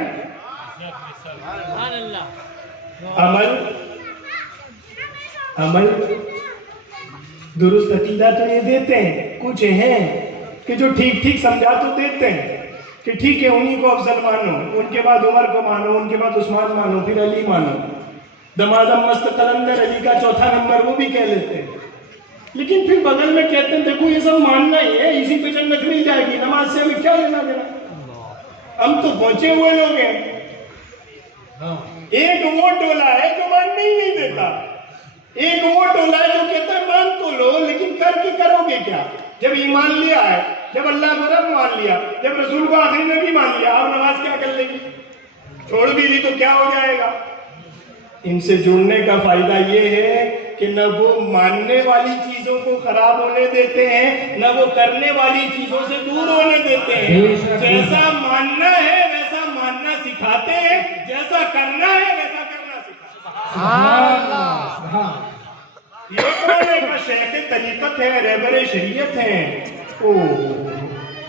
عمل درست عقیدہ تو یہ دیتے ہیں، کچھ ہیں کہ جو ٹھیک ٹھیک سمجھا تو دیتے ہیں کہ ٹھیک ہے انہی کو افضل مانو، ان کے بعد عمر کو مانو، ان کے بعد عثمان مانو، پھر علی مانو، دمادم مست قلندر علی کا چوتھا نمبر وہ بھی کہہ لیتے ہیں۔ لیکن پھر بغل میں کہتے ہیں دیکھو یہ سب ماننا ہی ہے، اسی پہ جنت مل جائے گی، نماز سے ہمیں کیا لینا دینا، ہم تو پہنچے ہوئے لوگ ہیں۔ ایک وہ ٹولہ ہے جو ماننے ہی نہیں دیتا، ایک وہ ٹولہ ہے جو کہتا ہے مان تو لو لیکن کر کے کرو گے کیا؟ جب ایمان لیا ہے، جب اللہ کو رب مان لیا، جب رسول کو آخری نبی مان لیا، آپ نماز کیا کر لیں گے؟ چھوڑ بھی لی تو کیا ہو جائے گا؟ ان سے جڑنے کا فائدہ یہ ہے کہ نہ وہ ماننے والی چیزوں کو خراب ہونے دیتے ہیں، نہ وہ کرنے والی چیزوں سے دور ہونے دیتے ہیں۔ جیسا ماننا ہے ویسا ماننا سکھاتے ہیں، جیسا کرنا ہے ویسا کرنا سکھاتے ہیں۔ یہ کون ہے کہ شیخ طریقت ہے، رہبر شریعت ہیں؟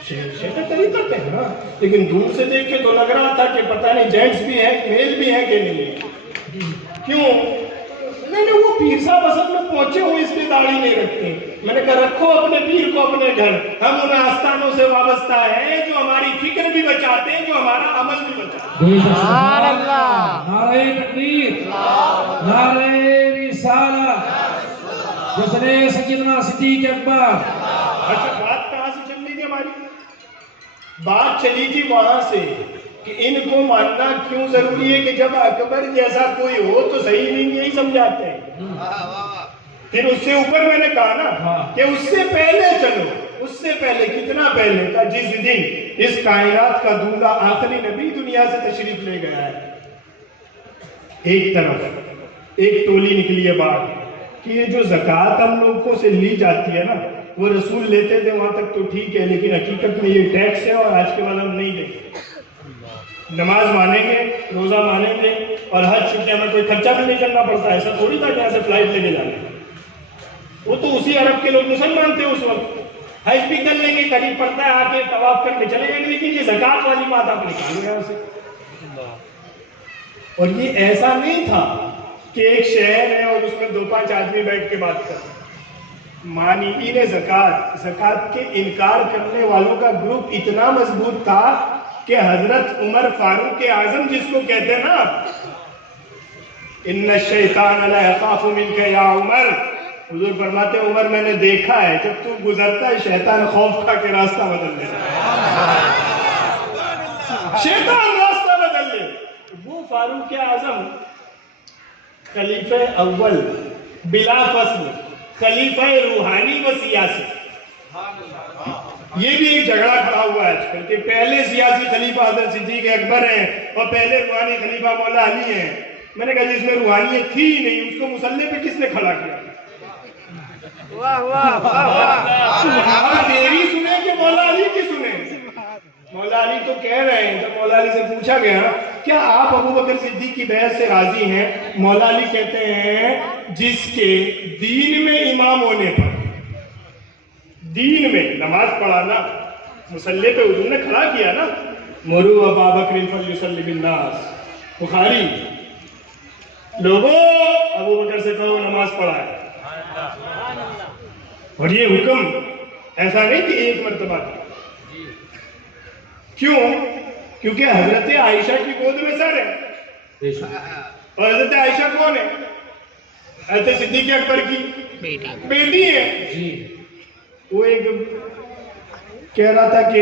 شیخ طریقت ہے نا، لیکن دور سے دیکھ کے تو لگ رہا تھا کہ پتہ نہیں جینٹس بھی ہیں، میل بھی ہیں کہ نہیں ہے۔ کیوں؟ میں نے وہ پیر صاحب اصل میں پہنچے ہوئے اس لیے داڑھی نہیں رکھتے۔ میں نے کہا رکھو اپنے پیر کو اپنے گھر، ہم ان آستانوں سے وابستہ ہیں جو ہماری فکر بھی بچاتے ہیں، جو ہمارا عمل بھی بچاتے ہیں۔ سبحان اللہ، نعرہ تکبیر، نعرہ رسالہ، جشن سیدنا صدیق اکبر۔ اچھا بات کہاں سے چل رہی تھی ہماری؟ بات چلی تھی وہاں سے کہ ان کو ماننا کیوں ضروری ہے کہ جب اکبر جیسا کوئی ہو تو صحیح نہیں یہی سمجھاتے ہیں۔ پھر اس سے اوپر میں نے کہا نا کہ اس سے پہلے چلو، اس سے پہلے کتنا پہلے کا؟ جس دن اس کائنات کا دولہ آخری نبی دنیا سے تشریف لے گیا ہے، ایک طرف ایک ٹولی نکلی ہے باہر کہ یہ جو زکوٰۃ ہم لوگوں سے لی جاتی ہے نا، وہ رسول لیتے تھے وہاں تک تو ٹھیک ہے، لیکن حقیقت میں یہ ٹیکس ہے اور آج کے بعد ہم نہیں دیں گے۔ نماز مانیں گے، روزہ مانیں گے، اور حج چھٹیاں میں کوئی خرچہ بھی نہیں کرنا پڑتا، ایسا تھوڑی تھا کہ یہاں سے فلائٹ لے کے جانے، وہ تو اسی عرب کے لوگ مسلمان تھے اس وقت، حج بھی کر لیں گے، قریب پڑتا ہے آ کے طواف کر کے چلے جائیں گے، لیکن یہ زکوٰۃ والی بات آپ نکالو یہاں سے۔ اور یہ ایسا نہیں تھا کہ ایک شہر ہے اور اس میں 2-5 آدمی بیٹھ کے بات کر رہے ہیں۔ مانعین زکوٰۃ کے انکار کرنے والوں کا گروپ اتنا مضبوط تھا کہ حضرت عمر فاروق اعظم جس کو کہتے ہیں نا، ان الشیطان لا یخاف منک یا عمر، حضور فرماتے ہیں عمر میں نے دیکھا ہے جب تو گزرتا ہے شیطان خوف کھا کے راستہ بدل دیتا ہے، شیطان راستہ بدل لے۔ وہ فاروق اعظم خلیفہ اول بلا فصل، خلیفہ روحانی و سیاسی، یہ بھی ایک جھگڑا کھڑا ہوا ہے آج کل کہ پہلے سیاسی خلیفہ حضرت صدیق اکبر ہیں اور پہلے روحانی خلیفہ مولا علی ہیں۔ میں نے کہا جس میں روحانیت تھی ہی نہیں اس کو مسلح پہ کس نے کھڑا کیا؟ آپ میری سنیں کہ مولا علی کی سنیں؟ مولا علی تو کہہ رہے ہیں، جب مولا علی سے پوچھا گیا کیا آپ ابو بکر صدیق کی بیعت سے راضی ہیں، مولا علی کہتے ہیں جس کے دین میں امام ہونے پر، دین میں نماز پڑھانا، مصلی پہ حضور نے کھڑا کیا نا، مرو ابا بکر فلیصلی بالناس، بخاری، لوگوں ابو بکر سے کہو نماز پڑھائے۔ اور یہ حکم ایسا نہیں کہ ایک مرتبہ تھا، کیوں؟ کیونکہ حضرت عائشہ کی گود میں سر ہے، اور حضرت عائشہ کون ہے؟ حضرت صدیق اکبر کی بیٹی ہے۔ وہ ایک کہہ رہا تھا کہ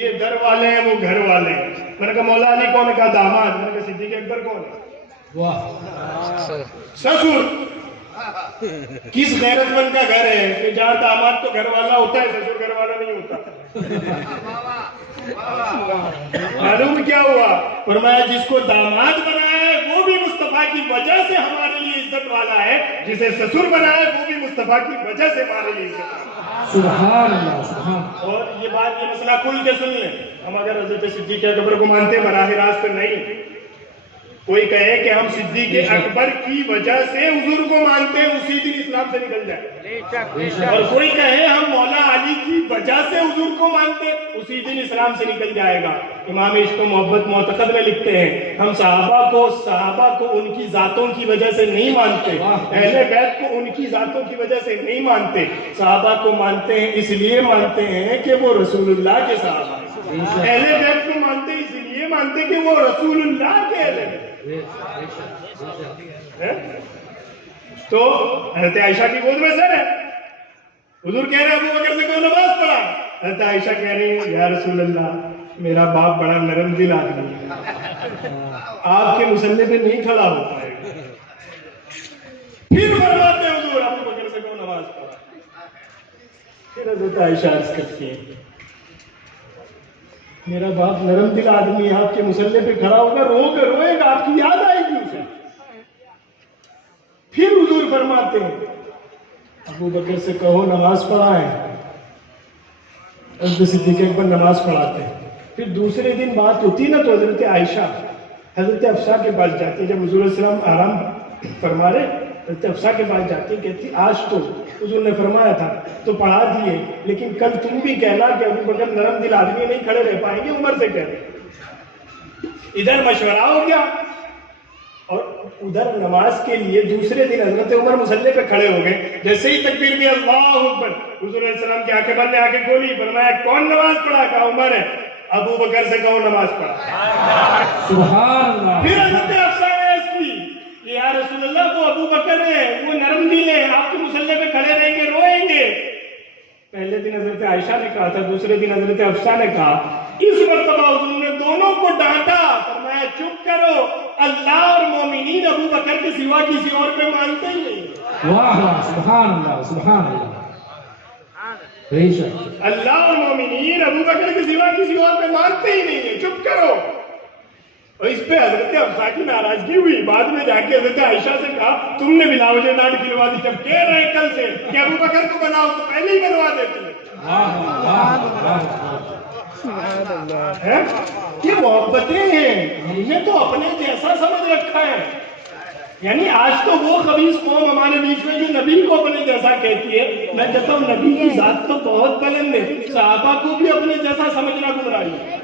یہ در والے ہیں وہ گھر والے ہیں، میں نے کہا مولا علی کون ہے؟ کہا داماد، میں نے کہا صدیق اکبر کون ہے؟ سسر۔ کس غیرت مند کا گھر ہے کہ جہاں داماد تو گھر والا ہوتا ہے سسر گھر والا نہیں ہوتا؟ معلوم کیا ہوا؟ فرمایا جس کو داماد بنایا ہے وہ بھی مصطفیٰ کی وجہ سے ہمارے لیے عزت والا ہے، جسے سسر بنایا ہے وہ بھی مصطفیٰ کی وجہ سے ہمارے لیے عزت والا ہے۔ سبحان اللہ، سبحان اللہ۔ اور یہ بات، یہ مسئلہ کھل کے سن لیں، ہم اگر حضرت صدیق اکبر کو مانتے ہیں براہ راست نہیں، کوئی کہے کہ ہم صدیق اکبر کی وجہ سے حضور کو مانتے ہیں اسی دن اسلام سے نکل جائے، اور کوئی کہے ہم مولا علی کی وجہ سے حضور کو مانتے ہیں اسی دن اسلام سے نکل جائے گا۔ امام عشق و محبت معتقد میں لکھتے ہیں ہم صحابہ کو ان کی ذاتوں کی وجہ سے نہیں مانتے، اہل بیت کو ان کی ذاتوں کی وجہ سے نہیں مانتے، صحابہ کو مانتے ہیں اس لیے مانتے ہیں کہ وہ رسول اللہ کے صحابہ ہیں، اہل بیت کو مانتے ہیں اس لیے مانتے ہیں کہ وہ رسول اللہ کے اہل بیت۔ تو حضرت عائشہ کی گود میں سر ہے، حضور کہہ رہے ہیں ابو بکر سے کہو نماز پڑھا، حضرت عائشہ کہہ رہی ہیں یا رسول اللہ میرا باپ بڑا نرم دل آدمی ہے، آپ کے مصلی پہ نہیں کھڑا ہو پائے گا۔ پھر فرماتے ہیں حضور ابو بکر سے کہو نماز پڑھا۔ پھر حضرت عائشہ عرض کرتی ہیں میرا باپ نرم دل آدمی ہے، آپ کے مصلی پہ کھڑا ہوگا روئے گا، آپ کی یاد آئے گی اسے۔ پھر حضور فرماتے ہیں ابو بکر سے کہو نماز پڑھائیں، حضرت صدیق اکبر نماز پڑھاتے ہیں۔ پھر دوسرے دن بات ہوتی نا تو حضرت عائشہ حضرت حفصہ کے پاس جاتی ہے، جب حضور علیہ السلام آرام فرما رہے حضرت حفصہ کے پاس جاتی ہے، کہتی آج تو حضور نے فرمایا تھا تو پڑھا دیے، لیکن کل تم بھی کہنا کہ ابو بکر نرم دل آدمی نہیں کھڑے رہ پائیں گے، عمر سے کہہ رہے۔ ادھر مشورہ ہو گیا اور ادھر نماز کے لیے دوسرے دن حضرت عمر مصلی پہ کھڑے ہو گئے، جیسے ہی تکبیر بھی اللہ اکبر، حضور علیہ السلام کی آنکھیں بند آ کے کھولی، فرمایا کون نماز پڑھا؟ کہا عمر ہے۔ ابو بکر سے کہو نماز پڑھا۔ سبحان اللہ۔ پھر حضرت حفصہ نے عرض کی یا رسول اللہ وہ ابو بکر ہے، وہ نرم دل ہے، آپ کے مصلی پہ کھڑے رہیں گے روئیں گے۔ پہلے دن حضرت عائشہ نے کہا تھا، دوسرے دن حضرت حفصہ نے کہا، اس مرتبہ حضور نے دونوں کو ڈانٹا، فرمایا چپ کرو، اللہ اور مومنین ابو بکر کے سوا کسی اور پہ مانتے ہی نہیں۔ واہ واہ، سبحان اللہ، سبحان اللہ، بے شک۔ اللہ اور مومنین ابو بکر کے سوا کسی اور پہ مانتے ہی نہیں ہیں، چپ کرو۔ اور اس پہ حضرت حفصہ کی ناراضگی ہوئی. بعد میں جا کے حضرت عائشہ سے کہا تم نے بلا وجہ ڈانٹ کھلوا دی، جب کہہ رہے ہیں کل سے کہ ابو بکر کو بناؤ تو پہلے ہی بنوا دیتے. یہ محبتیں ہیں، ہم نے تو اپنے جیسا سمجھ رکھا ہے. یعنی آج تو وہ خبیث قوم ہمارے بیچ میں جو نبی کو اپنے جیسا کہتی ہے. میں کہتا ہوں نبی کی ذات تو بہت بلند ہے، صحابہ کو بھی اپنے جیسا سمجھنا گمراہی ہے.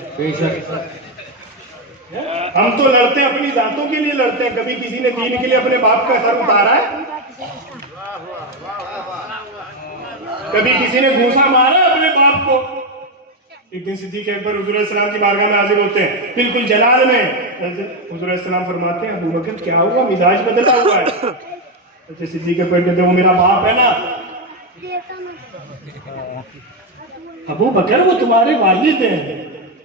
ہم تو لڑتے ہیں اپنی ذاتوں کے لیے لڑتے ہیں. کبھی کسی نے دین کے لیے اپنے باپ کا سر اتارا ہے؟ کبھی کسی نے گھوسا مارا اپنے باپ کو؟ ایک دن صدیق اکبر حضور علیہ السلام کی بارگاہ میں حاضر ہوتے ہیں بالکل جلال میں. حضور علیہ السلام فرماتے ہیں ابو بکر کیا ہوا، مزاج بدلا ہوا ہے؟ صدیق اکبر کہتے ہیں وہ میرا باپ ہے نا. ابو بکر وہ تمہارے والد ہیں.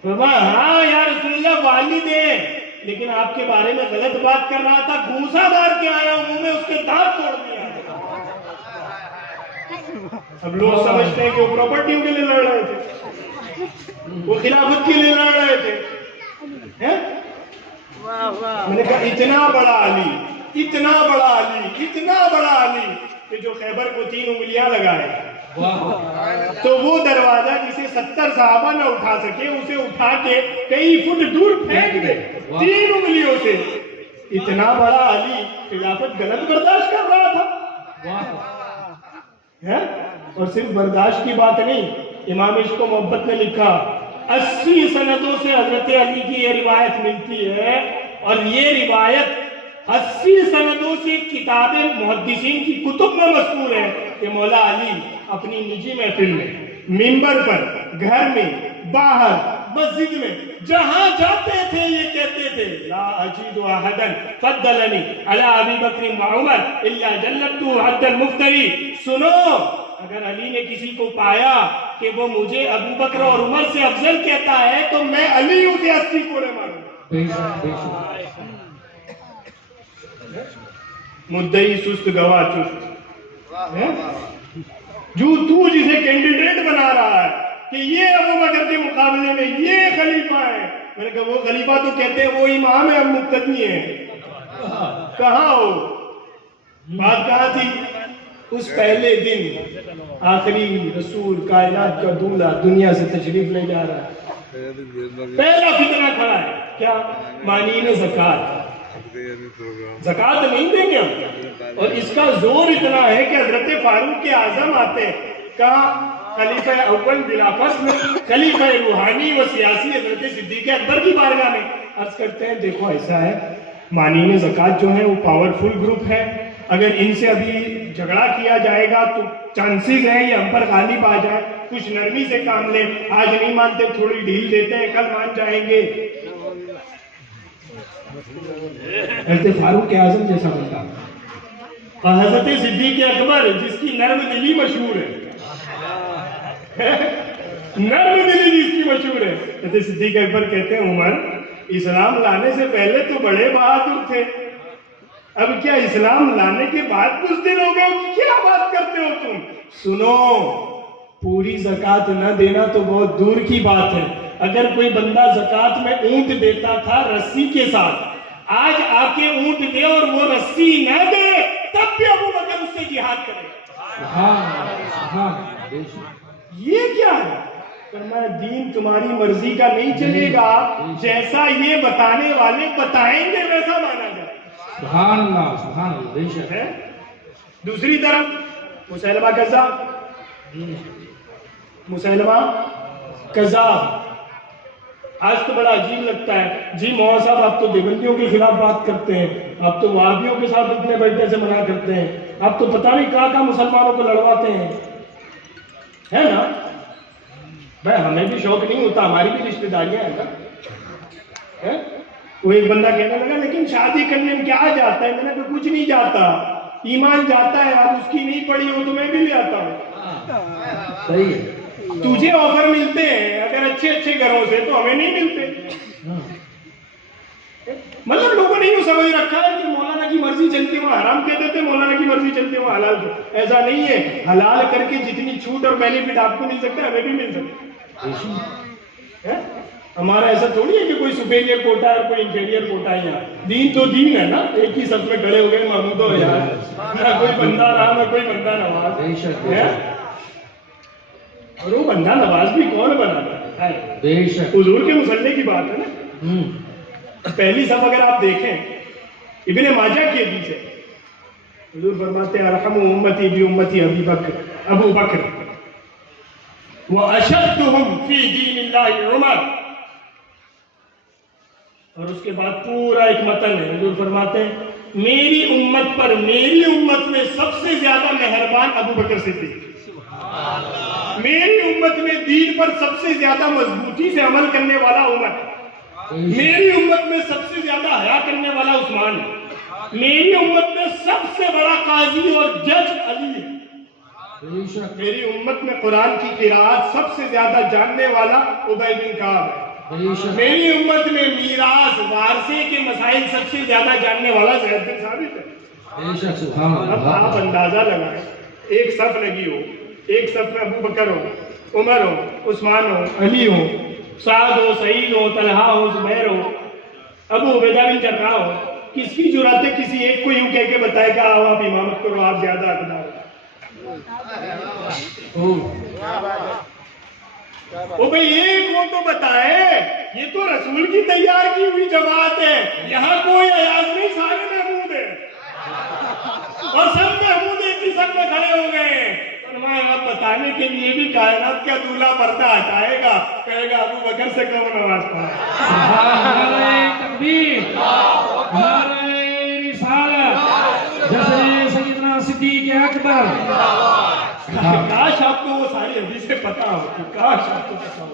ہاں یا رسول اللہ والد ہیں، لیکن آپ کے بارے میں غلط بات کر رہا تھا، گھوسا مار کے آیا ہوں، منہ میں اس کے دانت توڑ دیا. اب لوگ سمجھتے ہیں کہ وہ پراپرٹیوں کے لیے لڑ رہے تھے، وہ خلافت کے لیے لڑ رہے تھے. میں نے کہا اتنا بڑا علی، اتنا بڑا علی، اتنا بڑا علی کہ جو خیبر کو 3 انگلیاں لگائے، تو وہ دروازہ جسے 70 صحابہ نہ اٹھا سکے اسے اٹھا کے کئی فٹ دور پھینک دے 3 انگلیوں سے. اتنا بڑا علی خلافت غلط برداشت کر رہا تھا. اور صرف برداشت کی بات نہیں، امام عشق و محبت نے لکھا 80 سندوں سے حضرت علی کی یہ روایت ملتی ہے، اور یہ روایت 80 سندوں سے کتاب محدثین کی کتب میں مذکور ہے کہ مولا علی اپنی نجی محفل میں، منبر پر، گھر میں، باہر، مسجد میں، جہاں جاتے تھے یہ کہتے تھے لا اجید احدا فضلنی علی ابی بکر و عمر الا جلبت حد المفتری. سنو، اگر علی نے کسی کو پایا کہ وہ مجھے ابو بکر اور عمر سے افضل کہتا ہے تو میں علی اسے 80 کوڑے ماروں. مدعی سست گواہ چست. جو تو جسے کینڈیڈیٹ بنا رہا ہے کہ یہ ابو بکر کے مقابلے میں یہ خلیفہ ہے، میں نے کہا وہ خلیفہ تو کہتے ہیں وہ امام ہے، ہم مقتدی ہیں. کہاں ہو؟ بات کہاں تھی؟ اس پہلے دن آخری رسول کائنات کا دولہا دنیا سے تشریف لے جا رہا ہے. پہلا فتنہ کھڑا ہے کیا؟ مانعین زکوٰۃ. زکوٰۃ نہیں دیں گے ہم. اور اس کا زور اتنا ہے کہ حضرت فاروق اعظم آتے ہیں. کہاں؟ خلیفہ اول بلا فصل، خلیفہ روحانی و سیاسی حضرت صدیق اکبر کی بارگاہ میں عرض کرتے ہیں دیکھو ایسا ہے، مانعین زکوٰۃ جو ہیں وہ پاورفل گروپ ہے، اگر ان سے ابھی جھگڑا کیا جائے گا تو چانسز ہیں یہ ہم پر غالب آ جائے. کچھ نرمی سے کام لیں، آج نہیں مانتے تھوڑی ڈھیل دیتے ہیں، کل مان جائیں گے. حضرت فاروق اعظم جیسا بندہ اور حضرت صدیق اکبر جس کی نرم دلی مشہور ہے، نرم دلی جس کی مشہور ہے. حضرت صدیق اکبر کہتے ہیں عمر اسلام لانے سے پہلے تو بڑے بہادر تھے، اب کیا اسلام لانے کے بعد کچھ دن ہو گئے کہ کیا بات کرتے ہو تم؟ سنو، پوری زکوٰۃ نہ دینا تو بہت دور کی بات ہے. اگر کوئی بندہ زکوٰۃ میں اونٹ دیتا تھا رسی کے ساتھ، آج آ کے اونٹ دے اور وہ رسی نہ دے تب بھی ابو بکر اس سے جہاد کرے. یہ کیا ہے؟ فرمایا دین تمہاری مرضی کا نہیں چلے گا، جیسا یہ بتانے والے بتائیں گے ویسا مانا جائے. سبحان اللہ، سبحان اللہ. بے شک ہے. دوسری طرف مسیلمہ کذاب، مسیلمہ کذاب. آج تو بڑا عجیب لگتا ہے، جی مولانا صاحب آپ تو دیوبندیوں کے خلاف بات کرتے ہیں، آپ تو وہابیوں کے ساتھ اٹھنے بیٹھنے سے منع کرتے ہیں، آپ تو پتہ نہیں کہاں مسلمانوں کو لڑواتے ہیں، ہے نا؟ بھائی ہمیں بھی شوق نہیں ہوتا، ہماری بھی رشتہ داریاں ہیں نا. وہ ایک بندہ کہنے لگا لیکن شادی کرنے میں کیا جاتا ہے؟ میں نے کہا کچھ نہیں جاتا، ایمان جاتا ہے. آپ اس کی نہیں پڑھی ہو تو میں بھی لے آتا ہوں. صحیح ہے. تجھے آفر ملتے ہیں اگر اچھے اچھے گھروں سے، تو ہمیں نہیں ملتے. مطلب لوگوں نے یوں سمجھ رکھا ہے کہ مولانا کی مرضی چلتی وہ حرام کہہ دیتے، مولانا کی مرضی چلتی وہ حلال کہتے. ایسا نہیں ہے. حلال کر کے جتنی چھوٹ اور بینیفٹ آپ کو مل سکتا ہے ہمیں بھی مل سکتا ہے. ہمارا ایسا تھوڑی ہے کہ کوئی سپیریئر کوٹا ہے اور کوئی انفیریئر کوٹا ہے یہاں. دین تو دین ہے نا. ایک ہی صف میں کھڑے ہو گئے محمود و یار, نہ کوئی بندہ رہا نہ کوئی بندہ نواز ہے. اور وہ بندہ نواز بھی کون بناتا ہے؟ بے شک. حضور کے مصلی کی بات ہے نا. پہلی صف اگر آپ دیکھیں ابن ماجہ کی حدیث ہے, حضور فرماتے ہیں ارحم امتی بی امتی ابو بکر واشدهم فی دین اللہ عمر. اور اس کے بعد پورا ایک متن ہے. حضور فرماتے ہیں میری امت پر, میری امت میں سب سے زیادہ مہربان ابو بکر صدیق, میری امت میں دین پر سب سے زیادہ مضبوطی سے عمل کرنے والا عمر, میری امت میں سب سے زیادہ حیا کرنے والا عثمان, میری امت میں سب سے بڑا قاضی اور جج علی ہے, میری امت میں قرآن کی قراءت سب سے زیادہ جاننے والا ابی بن کعب ہے, میری امت میں میراث وارثے کے مسائل سب سے زیادہ جاننے والا زید بن ثابت ہے. اب آپ اندازہ لگائیں, ایک صف لگی ہو, ایک صف میں ابو بکر ہو, عمر ہو, عثمان ہو, علی ہو, سعد ہو, سعید ہو, طلحہ ہو, زبیر ہو, ابو عبیدہ بن جراح ہو. کس کی جرات ہے کسی ایک کو یوں کہہ کے بتائے کہ آؤ آپ امامت کرو, آپ زیادہ حقدار ہو. وہ بھئی ایک وہ تو بتائے, یہ تو رسول کی تیار کی ہوئی جماعت ہے, یہاں کوئی ایاز نہیں, سارے محمود ہیں اور سب محمود ایک ہی سب میں کھڑے ہو گئے ہیں. اب بتانے کے لیے بھی کائنات کا دولہا پردہ ہٹائے گا, کہے گا ابو بکر سے کم نماز پڑھا. تکبیر, نعرہ رسالت, جیسے سیدنا صدیق اکبر. کاش آپ کو وہ ساری حدیثیں پتا ہو, کاش آپ کو پتا ہو,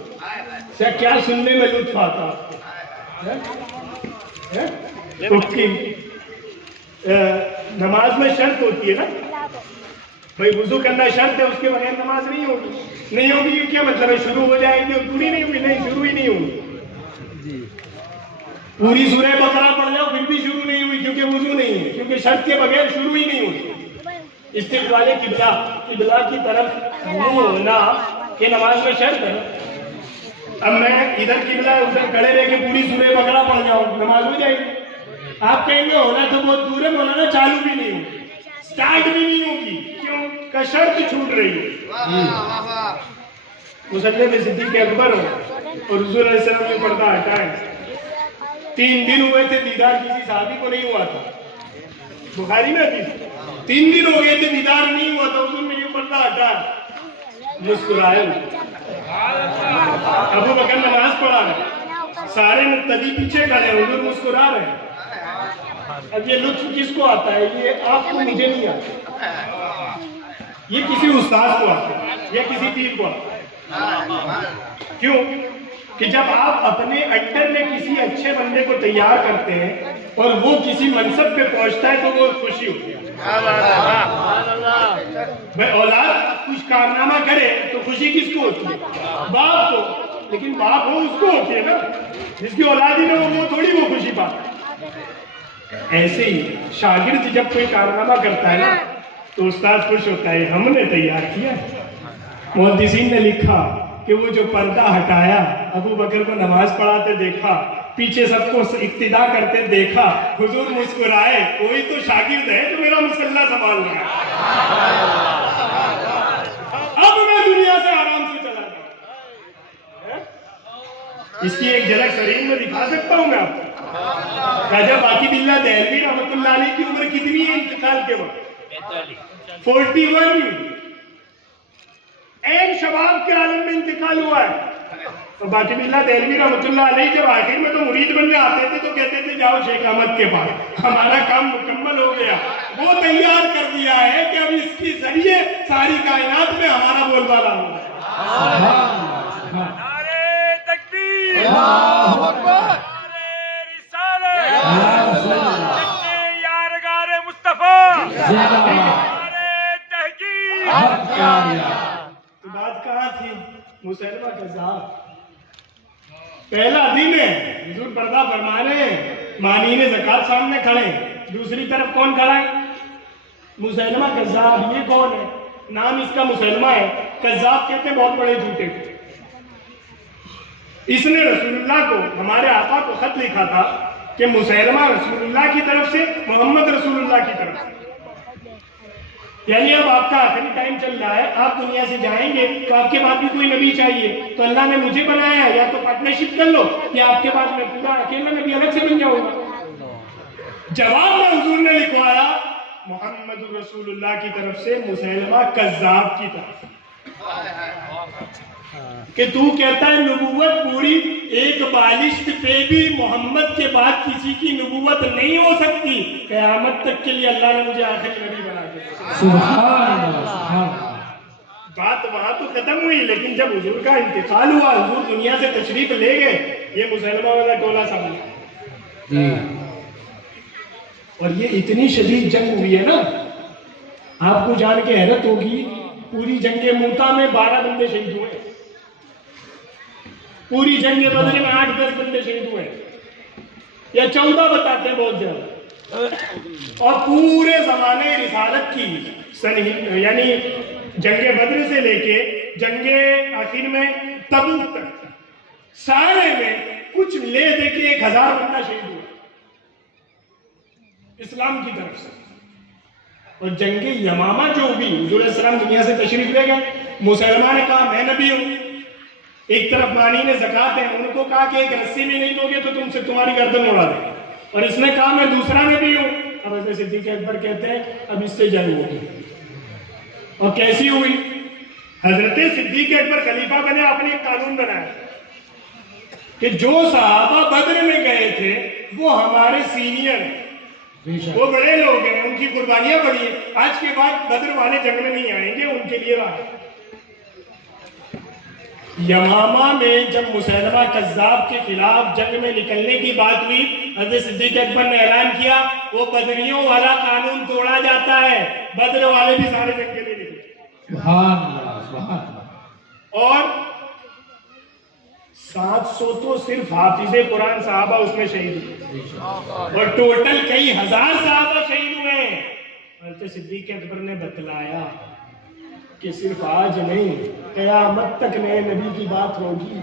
کیا سننے میں لطف آتا آپ کو. نماز میں شرط ہوتی ہے نا بھائی, وضو کرنا شرط ہے, اس کے بغیر نماز نہیں ہوگی. نہیں ہوگی کیا مطلب ہے, شروع ہو جائے گی اور پوری نہیں ہوئی؟ نہیں, شروع ہی نہیں ہوگی. پوری سورہ بقرہ پڑھ جاؤ پھر بھی شروع نہیں ہوئی, کیونکہ وضو نہیں ہے, کیونکہ شرط کے بغیر شروع ہی نہیں ہوئی. استقبال قبلہ کی طرف نہیں ہونا یہ نماز میں شرط ہے. اب میں ادھر قبلہ ادھر کھڑے رہ کے پوری سورہ بقرہ پڑھ جاؤں, نماز ہو جائے گی؟ آپ کہیں گے ہونا تو بہت دور ہے مولانا, چالو بھی نہیں ہوگی, سٹارٹ بھی نہیں ہوگی, کیوں کہ شرط چھوٹ رہی ہے. مصلی میں صدیق اکبر ہو اور حضور علیہ السلام نے پردہ ہٹائے. 3 دن ہوئے تھے دیدار کسی صحابی کو نہیں ہوا تھا, بخاری میں حدیث 3 دن ہو گئے تھے دیدار نہیں ہوا تھا, حضور نے یوں پردہ ہٹایا, مسکرائے. ابو بکر نماز پڑھا رہے, سارے مقتدی پیچھے کھڑے, حضور مسکرا رہے ہیں. اب یہ لطف کس کو آتا ہے؟ یہ آپ کو, مجھے نہیں آتا, یہ کسی استاد کو آتا ہے, یہ کسی پیر کو آتا ہے. کیوں کہ جب آپ اپنے انڈر میں کسی اچھے بندے کو تیار کرتے ہیں اور وہ کسی منصب پہ پہنچتا ہے تو وہ خوشی ہوتی ہے. بھائی اولاد کچھ کارنامہ کرے تو خوشی کس کو ہوتی ہے؟ باپ کو. لیکن باپ ہو اس کو ہوتی ہے نا, جس کی اولاد ہی نہ ہو وہ تھوڑی وہ خوشی پاتا ہے. ایسے ہی شاگرد جب کوئی کارنامہ کرتا ہے نا تو استاد خوش ہوتا ہے, ہم نے تیار کیا. محدثین نے لکھا کہ وہ جو پردہ ہٹایا, ابو بکر کو نماز پڑھاتے دیکھا, پیچھے سب کو اقتدا کرتے دیکھا, حضور مسکرائے, کوئی تو شاگرد ہے جو میرا مصلی سنبھال رہا ہے, اب میں دنیا سے آرام سے چلا جاؤں. اس کی ایک جھلک سرین میں دکھا سکتا ہوں میں آپ کو. راجہ باقی باللہ دہلوی رحمۃ اللہ علیہ کی عمر کتنی ہے انتقال کے وقت؟ 41. ایک شباب کے عالم میں انتقال ہوا ہے. تو باقی باللہ دہلوی رحمۃ اللہ علیہ جب آخر میں تو مرید بننے آتے تھے تو کہتے تھے جاؤ شیخ احمد کے پاس, ہمارا کام مکمل ہو گیا. وہ تیار کر دیا ہے کہ اب اس کے ذریعے ساری کائنات میں ہمارا بول بالا ہو رہا ہے. نعرہ تکبیر, اللہ اکبر, یارگار مصطفیٰ, تحقیق. بات کہاں تھی؟ مسلمہ کذاب. پہلا دن ہے, حضور پردہ فرما رہے ہیں, مانین زکات سامنے کھڑے, دوسری طرف کون کھڑا ہے؟ مسلمہ کذاب. یہ کون ہے؟ نام اس کا مسلمہ ہے. کذاب کہتے ہیں بہت بڑے جھوٹے کو. اس نے رسول اللہ کو، ہمارے آقا کو خط لکھا تھا کہ مسیلمہ رسول اللہ کی طرف سے، محمد رسول اللہ کی طرف سے، یعنی اب آپ کا آخری ٹائم چل رہا ہے، آپ دنیا سے جائیں گے تو آپ کے بعد بھی کوئی نبی چاہیے، تو اللہ نے مجھے بنایا ہے، یا تو پارٹنرشپ کر لو یا آپ کے بعد میں پورا اکیلا نبی الگ سے بن جاؤں گا۔ جواب میں حضور نے لکھوایا محمد رسول اللہ کی طرف سے مسیلمہ کذاب کی طرف، کہ تو کہتا ہے نبوت پوری، ایک بالشت پہ بھی محمد کے بعد کسی کی نبوت نہیں ہو سکتی، قیامت تک کے لیے اللہ نے مجھے آخری نبی بنا دیا۔ سبحان اللہ، سبحان اللہ۔ بات وہاں تو ختم ہوئی، لیکن جب حضور کا انتقال ہوا، حضور دنیا سے تشریف لے گئے، یہ مسلمہ والا ٹولہ سامنے، جی اور یہ اتنی شدید جنگ ہوئی ہے نا، آپ کو جان کے حیرت ہوگی، پوری جنگ موتا میں 12 بندے شہید ہوئے، پوری جنگ بدر میں 8-10 بندے شہید ہوئے، یا 14 بتاتے ہیں بہت زیادہ، اور پورے زمانے رسالت کی یعنی جنگ بدر سے لے کے جنگ آخر میں تبوک تک سارے میں کچھ لے دے کے 1000 بندہ شہید ہوا اسلام کی طرف سے۔ اور جنگ یمامہ جو ہوئی، حضور علیہ السلام دنیا سے تشریف لے گئے، مسلمہ نے کہا میں نبی ہوں، ایک طرف مانی نے زکوٰۃ ہے، ان کو کہا کہ ایک رسی بھی نہیں دو گے تو تم سے تمہاری گردن اڑا دیں گے، اور اس نے کہا میں دوسرا نبی ہوں۔ اب حضرت صدیق اکبر کہتے ہیں اب اس سے جنگ ہوگی، اور کیسی ہوئی؟ حضرت صدیق اکبر خلیفہ بنے، آپ نے ایک قانون بنایا کہ جو صحابہ بدر میں گئے تھے وہ ہمارے سینئر ہیں، وہ بڑے لوگ ہیں، ان کی قربانیاں بڑی ہیں، آج کے بعد بدر والے جنگ میں نہیں آئیں گے، ان کے لیے رہا۔ یمامہ میں جب مسیلمہ کذاب کے خلاف جنگ میں نکلنے کی بات ہوئی، حضرت صدیق اکبر نے اعلان کیا وہ بدریوں والا قانون توڑا جاتا ہے، بدر والے بھی سارے جنگ کے لیے نکلے، سبحان اللہ، سبحان اللہ۔ اور 700 تو صرف حافظ قرآن صحابہ اس میں شہید ہوئے، اور ٹوٹل کئی ہزار صحابہ شہید ہوئے ہیں۔ حضرت صدیق اکبر نے بتلایا کہ صرف آج نہیں، قیامت تک نئے نبی کی بات ہوگی۔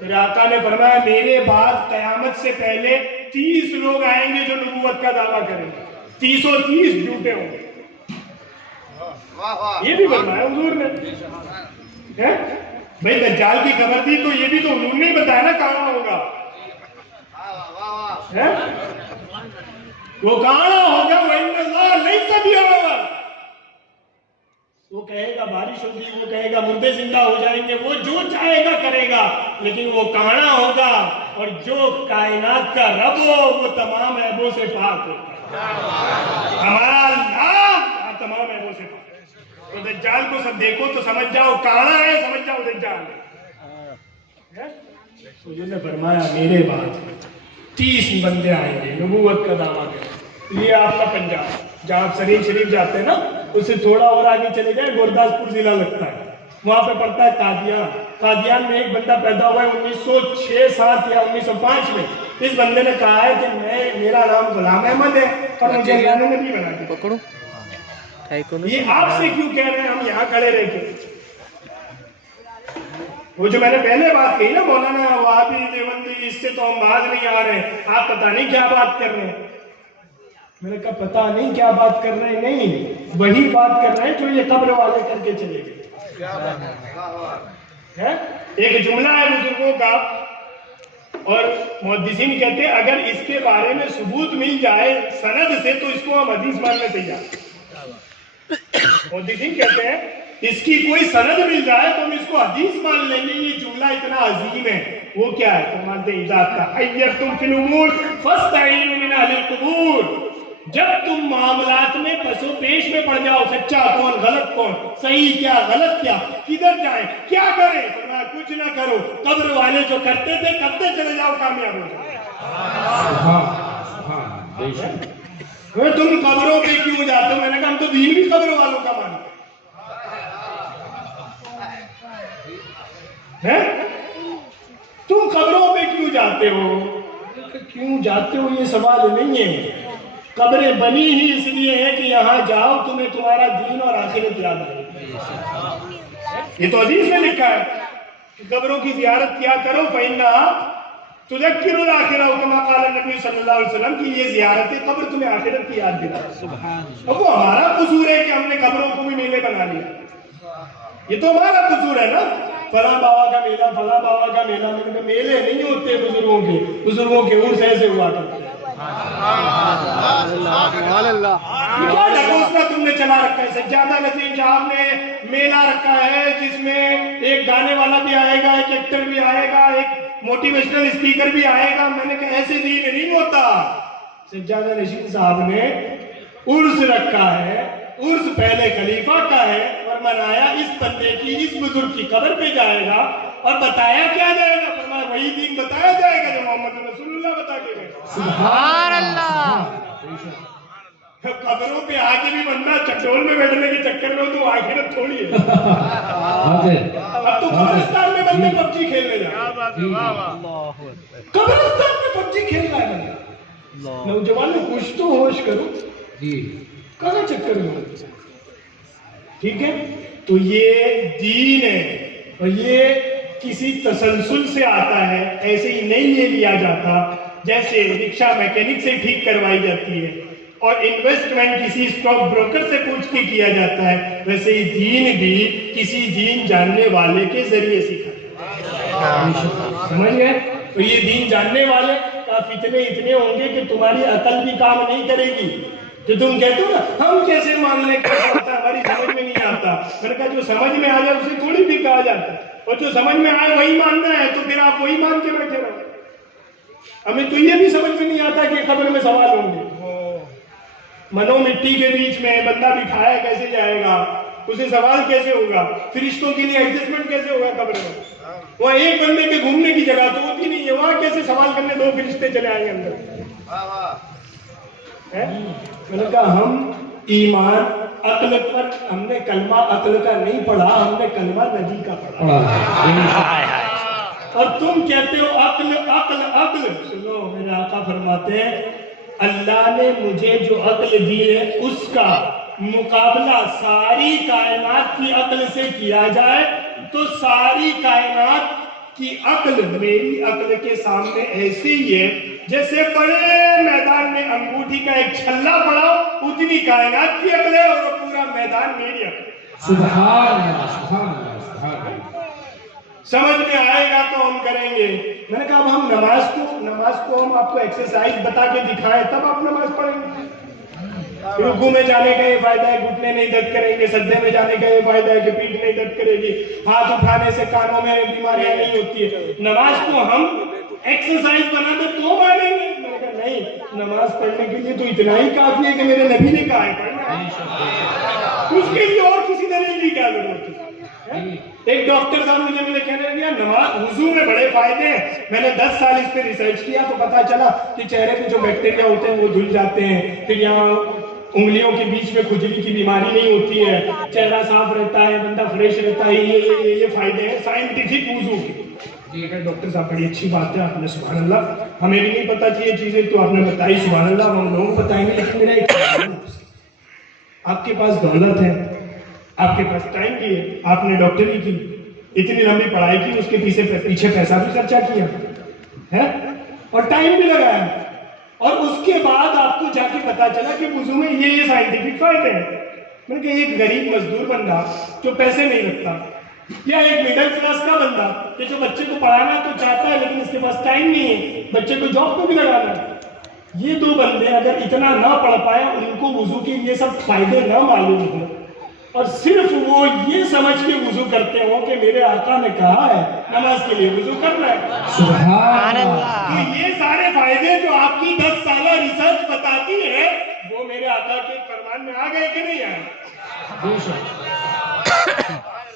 میرے آقا نے فرمایا میرے بعد قیامت سے پہلے 30 لوگ آئیں گے جو نبوت کا دعویٰ کریں گے، 30 جھوٹے ہوں گے، یہ بھی فرمایا حضور نے۔ بھئی دجال کی خبر تھی تو یہ بھی تو حضور نے بتایا نا کہاں ہوگا، وہ کہاں ہوگا، وَإِنَّ اللَّهَ لَيْسَ بِأَعْوَرَ، وہ کہے گا بارش ہوگی، وہ کہے گا مردے زندہ ہو جائیں گے، وہ جو چاہے گا کرے گا، لیکن وہ کہاں ہوگا، اور جو کائنات کا رب ہو وہ تمام عیبوں سے پاک ہوگا، ہمارا اللہ تمام عیبوں سے پاک۔ تو دجال کو سب دیکھو تو سمجھ جاؤ کہاں ہے، سمجھ جاؤ دجال ہے۔ تو یہ نے فرمایا میرے بعد 30 بندے آئیں گے نبوت کا دعویٰ کریں۔ یہ آپ کا پنجاب، جہاں آپ سرین شریف جاتے ہیں نا، اس سے تھوڑا اور آگے چلے گئے گرداسپور ضلع لگتا ہے، وہاں پہ پڑتا ہے قادیان۔ قادیان میں ایک بندہ پیدا ہوا ہے 1906-07 یا 1905 میں، اس بندے نے کہا ہے کہ میرا نام غلام احمد ہے اور مجھے اللہ نے نبی بنا دیا۔ یہ آپ سے کیوں کہہ رہے ہیں، ہم یہاں کھڑے رہ کے؟ وہ جو میں نے پہلے بات کہی نا، مولانا وہابی دیوبندی، اس سے تو ہم باز نہیں آ رہے، آپ پتہ نہیں کیا بات کر رہے ہیں۔ میں نے کہا پتہ نہیں کیا بات کر رہے ہیں، نہیں وہی بات کر رہے ہیں جو یہ قبر والے کر کے چلے گئے۔ ایک جملہ ہے بزرگوں کا، اور محدثین کہتے ہیں اگر اس کے بارے میں ثبوت مل جائے سند سے تو اس کو ہم حدیث ماننے تیار۔ محدثین کہتے ہیں اس کی کوئی سند مل جائے تو ہم اس کو حدیث مان لیں گے، یہ جملہ اتنا عظیم ہے۔ وہ کیا ہے؟ فرماتے ہیں اذا تحیرتم فی الامور فاستعینوا من اہل القبور، جب تم معاملات میں پس و پیش میں پڑ جاؤ، سچا کون، غلط کون، صحیح کیا، غلط کیا، کدھر جائیں، کیا کریں، فرمایا کچھ نہ کرو، قبر والے جو کرتے تھے کرتے چلے جاؤ، کامیاب ہو جاؤ۔ تم قبروں پہ کیوں جاتے ہو؟ میں نے کہا ہم تو دین بھی قبر والوں کا مانتے ہیں، تم قبروں پہ کیوں جاتے ہو؟ کیوں جاتے ہو یہ سوال نہیں ہے، قبریں بنی ہی اس لیے ہے کہ یہاں جاؤ تمہیں تمہارا دین اور آخرت یاد آئے۔ یہ تو حدیث میں لکھا ہے قبروں کی زیارت کیا کرو فَإِنَّهَا تُذَكِّرُ الْآخِرَةَ كما قال نبی صلی اللہ علیہ وسلم کہ یہ زیارت قبر تمہیں آخرت کی یاد دلاتی ہے. اب وہ ہمارا قصور ہے کہ ہم نے قبروں کو بھی میلے بنا لیا. یہ تو ہمارا قصور ہے نا. فلاں بابا کا میلہ، فلاں بابا کا میلہ. میلے نہیں ہوتے بزرگوں کے، بزرگوں کے عرس ایسے ہوا کرتے. کیا ڈھکوسلا تم نے چلا رکھا ہے؟ سجادہ نذیر صاحب نے میلہ رکھا ہے جس میں ایک گانے والا بھی آئے گا، ایک ایکٹر بھی آئے گا، ایک موٹیویشنل اسپیکر بھی آئے گا. میں نے کہا ایسے دین نہیں ہوتا. سجادہ نشین صاحب نے عرس رکھا ہے، عرس پہلے خلیفہ کا ہے، اور منایا اس بندے کی، اس بزرگ کی قبر پہ جائے گا اور بتایا کیا جائے گا؟ فرمایا وہی دین بتایا جائے گا جو محمد رسول اللہ بتا کے گئے. سبحان اللہ. قبروں پہ آگے بھی بندہ چٹول میں بیٹھنے کے چکر میں تو آخرت تھوڑی ہے. اب تو قبرستان میں بندے پب جی کھیلنے جائیں، قبرستان میں پب جی کھیل رہا ہے بندہ. نوجوان نے کچھ تو ہوش کرو، کہاں چکر میں. ٹھیک ہے، تو یہ دین ہے اور یہ کسی تسلسل سے آتا ہے، ایسے ہی نہیں لے لیا جاتا. جیسے رکشہ میکینک سے ٹھیک کروائی جاتی ہے اور انویسٹمنٹ کسی اسٹاک بروکر سے پوچھ کے کیا جاتا ہے، ویسے ہی دین بھی کسی دین جاننے والے کے ذریعے سیکھا جاتا ہے. سمجھ گئے؟ تو یہ دین جاننے والے کا فتنے اتنے ہوں گے کہ تمہاری عقل بھی کام نہیں کرے گی. تو تم کہتے ہو نا ہم کیسے مان لیں، کیسے ہوتا ہے، ہماری سمجھ میں نہیں آتا. میں نے کہا جو سمجھ میں آ جائے اسے تھوڑی بھی کہا جاتا ہے، اور جو سمجھ میں آئے وہی ماننا ہے، تو پھر آپ وہی مان کے بیٹھے رہو. ہمیں تو یہ بھی سمجھ میں نہیں آتا کہ قبر میں سوال ہوں گے. منو مٹی کے بیچ میں بندہ بٹھایا کیسے جائے گا، اسے سوال کیسے ہوگا، فرشتوں کے لیے ایڈجسٹمنٹ کیسے ہوگا قبر میں. وہاں ایک بندے کے گھومنے کی جگہ تو ہوتی نہیں ہے، وہاں کیسے سوال کرنے دو فرشتے چلے آئیں گے اندر. میں نے کہا ہم ایمان عقل پر، ہم نے کلمہ عقل کا نہیں پڑھا، ہم نے کلمہ نبی کا پڑھا. اور تم کہتے ہو عقل عقل عقل. سنو، میرے آقا فرماتے ہیں اللہ نے مجھے جو عقل دی ہے اس کا مقابلہ ساری کائنات کی عقل سے کیا جائے تو ساری کائنات کی عقل میری عقل کے سامنے ایسی ہی ہے جیسے بڑے میدان میں انگوٹھی کا ایک چھلا پڑا، اتنی کائنات کی عقل ہے اور وہ پورا میدان میری عقل. سبحان اللہ، سبحان اللہ، سبحان اللہ. سمجھ میں آئے گا تو ہم کریں گے. میں نے کہا اب ہم نماز کو ہم آپ کو ایکسرسائز بتا کے دکھائیں تب آپ نماز پڑھیں گے. رکوع میں جانے کا یہ فائدہ ہے گھٹنے نہیں درد کریں گے، سجدے میں جانے کا یہ فائدہ ہے کہ پیٹھ نہیں درد کرے گی، ہاتھ اٹھانے سے کانوں میں بیماریاں نہیں ہوتی ہے. نماز کو ہم ایکسرسائز بنا دیں تو مانیں گے. میں نے کہا نہیں، نماز پڑھنے کے لیے تو اتنا ہی کافی ہے کہ میرے نبی نے کہا ہے پڑھنا ہے، اس کے لیے اور کسی دلیل کی کیا ضرورت ہے. ایک ڈاکٹر صاحب مجھے کہنے لگا نماز وضو میں بڑے فائدے ہیں. میں نے 10 سال اس پہ ریسرچ کیا تو پتا چلا کہ چہرے پہ جو بیکٹیریا ہوتے ہیں وہ دھل جاتے ہیں، پھر یہاں انگلیوں کے بیچ میں کھجلی کی بیماری نہیں ہوتی ہے، چہرہ صاف رہتا ہے، بندہ فریش رہتا ہے. یہ فائدے ہیں سائنٹیفک وضو کے. ٹھیک ہے ڈاکٹر صاحب، بڑی اچھی بات ہے، آپ نے سبحان اللہ، ہمیں بھی نہیں پتا تھی یہ چیزیں تو آپ نے بتائی، سبحان اللہ، ہم لوگوں کو بتائیں گے. لیکن میرا ایک سوال ہے، آپ کے پاس دولت ہے، آپ کے پاس ٹائم بھی ہے، آپ نے ڈاکٹری کی، اتنی لمبی پڑھائی کی، اس کے پیچھے پیسہ بھی خرچہ کیا ہے اور ٹائم بھی لگایا، اور اس کے بعد آپ کو جا کے پتا چلا کہ وضو میں یہ سائنٹیفک فائدے ہیں. میں کہ ایک غریب مزدور بندہ جو پیسے نہیں رکھتا، یا ایک مڈل کلاس کا بندہ کہ جو بچے کو پڑھانا تو چاہتا ہے لیکن اس کے پاس ٹائم نہیں ہے، بچے کو جاب پہ بھی لگانا ہے، یہ دو بندے اگر اتنا نہ پڑھ پائے، ان کو وضو کے یہ سب فائدے نہ معلوم ہو اور صرف وہ یہ سمجھ کے وضو کرتے ہوں کہ میرے آقا نے کہا ہے نماز کے لیے وضو کرنا ہے، سبحان اللہ. تو یہ سارے فائدے جو آپ کی 10 سالہ ریسرچ بتاتی ہے وہ میرے آقا کے فرمان میں آ گئے کہ نہیں آئے؟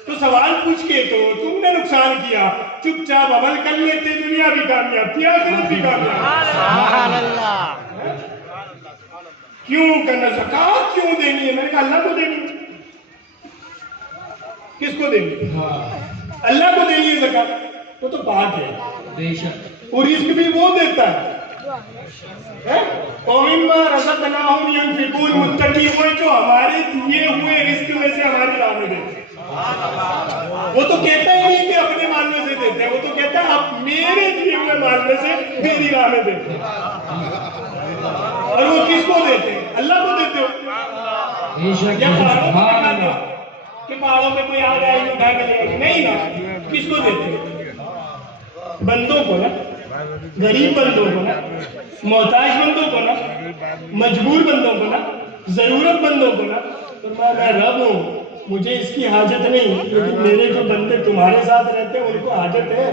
تو سوال پوچھ کے تو تم نے نقصان کیا، چپ چاپ عمل کر لیتے، دنیا بھی کامیاب تھی، آخرت بھی کامیاب. سبحان اللہ. کیوں کرنا، زکات کیوں دینی ہے؟ میں نے کہا اللہ کو دینی ہے. کس کو دینی؟ اللہ کو دینی ہے زکات، وہ تو پاک ہے، بے شک، اور رزق بھی وہ دیتا ہے. وَمِمَّا رَزَقْنَاهُمْ يُنْفِقُونَ، متقی وہ جو ہمارے دیے ہوئے رزق میں سے ہماری راہ میں دیتے ہیں. وہ تو کہتا ہی نہیں کہ اپنے مال میں سے دیتے ہیں، وہ تو کہتا ہے آپ میرے دیے ہوئے مال میں سے میری راہ میں دیتے ہیں۔ اور وہ کس کو دیتے ہیں؟ اللہ کو دیتے ہو یا پہاڑوں کو دکھاتے ہو کہ پہاڑوں پہ کوئی آ جائے اٹھا کے لے گئے؟ نہیں نا، کس کو دیتے ہیں؟ بندوں کو نا، غریب بندوں کو نا، محتاج بندوں کو نا، مجبور بندوں کو نا، ضرورت بندوں کو نا۔ میں رب ہوں، مجھے اس کی حاجت نہیں، لیکن میرے جو بندے تمہارے ساتھ رہتے ہیں ان کو حاجت ہے۔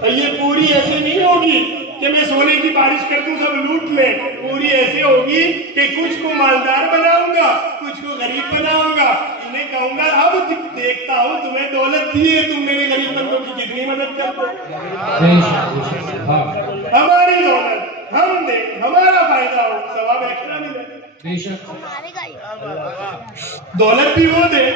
اور یہ پوری ایسے نہیں ہوگی کہ میں سونے کی بارش کر دوں سب لوٹ لیں، پوری ایسے ہوگی کہ کچھ کو مالدار بناؤں گا، کچھ کو غریب بناؤں گا، انہیں کہوں گا اب دیکھتا ہوں تمہیں دولت دی ہے، تم میرے غریب بندوں کی کتنی مدد کرتے ہو۔ ہماری دولت ہم دیں، ہمارا فائدہ ہو، ثواب ایکسٹرا ملے۔ دولت بھی وہ دے،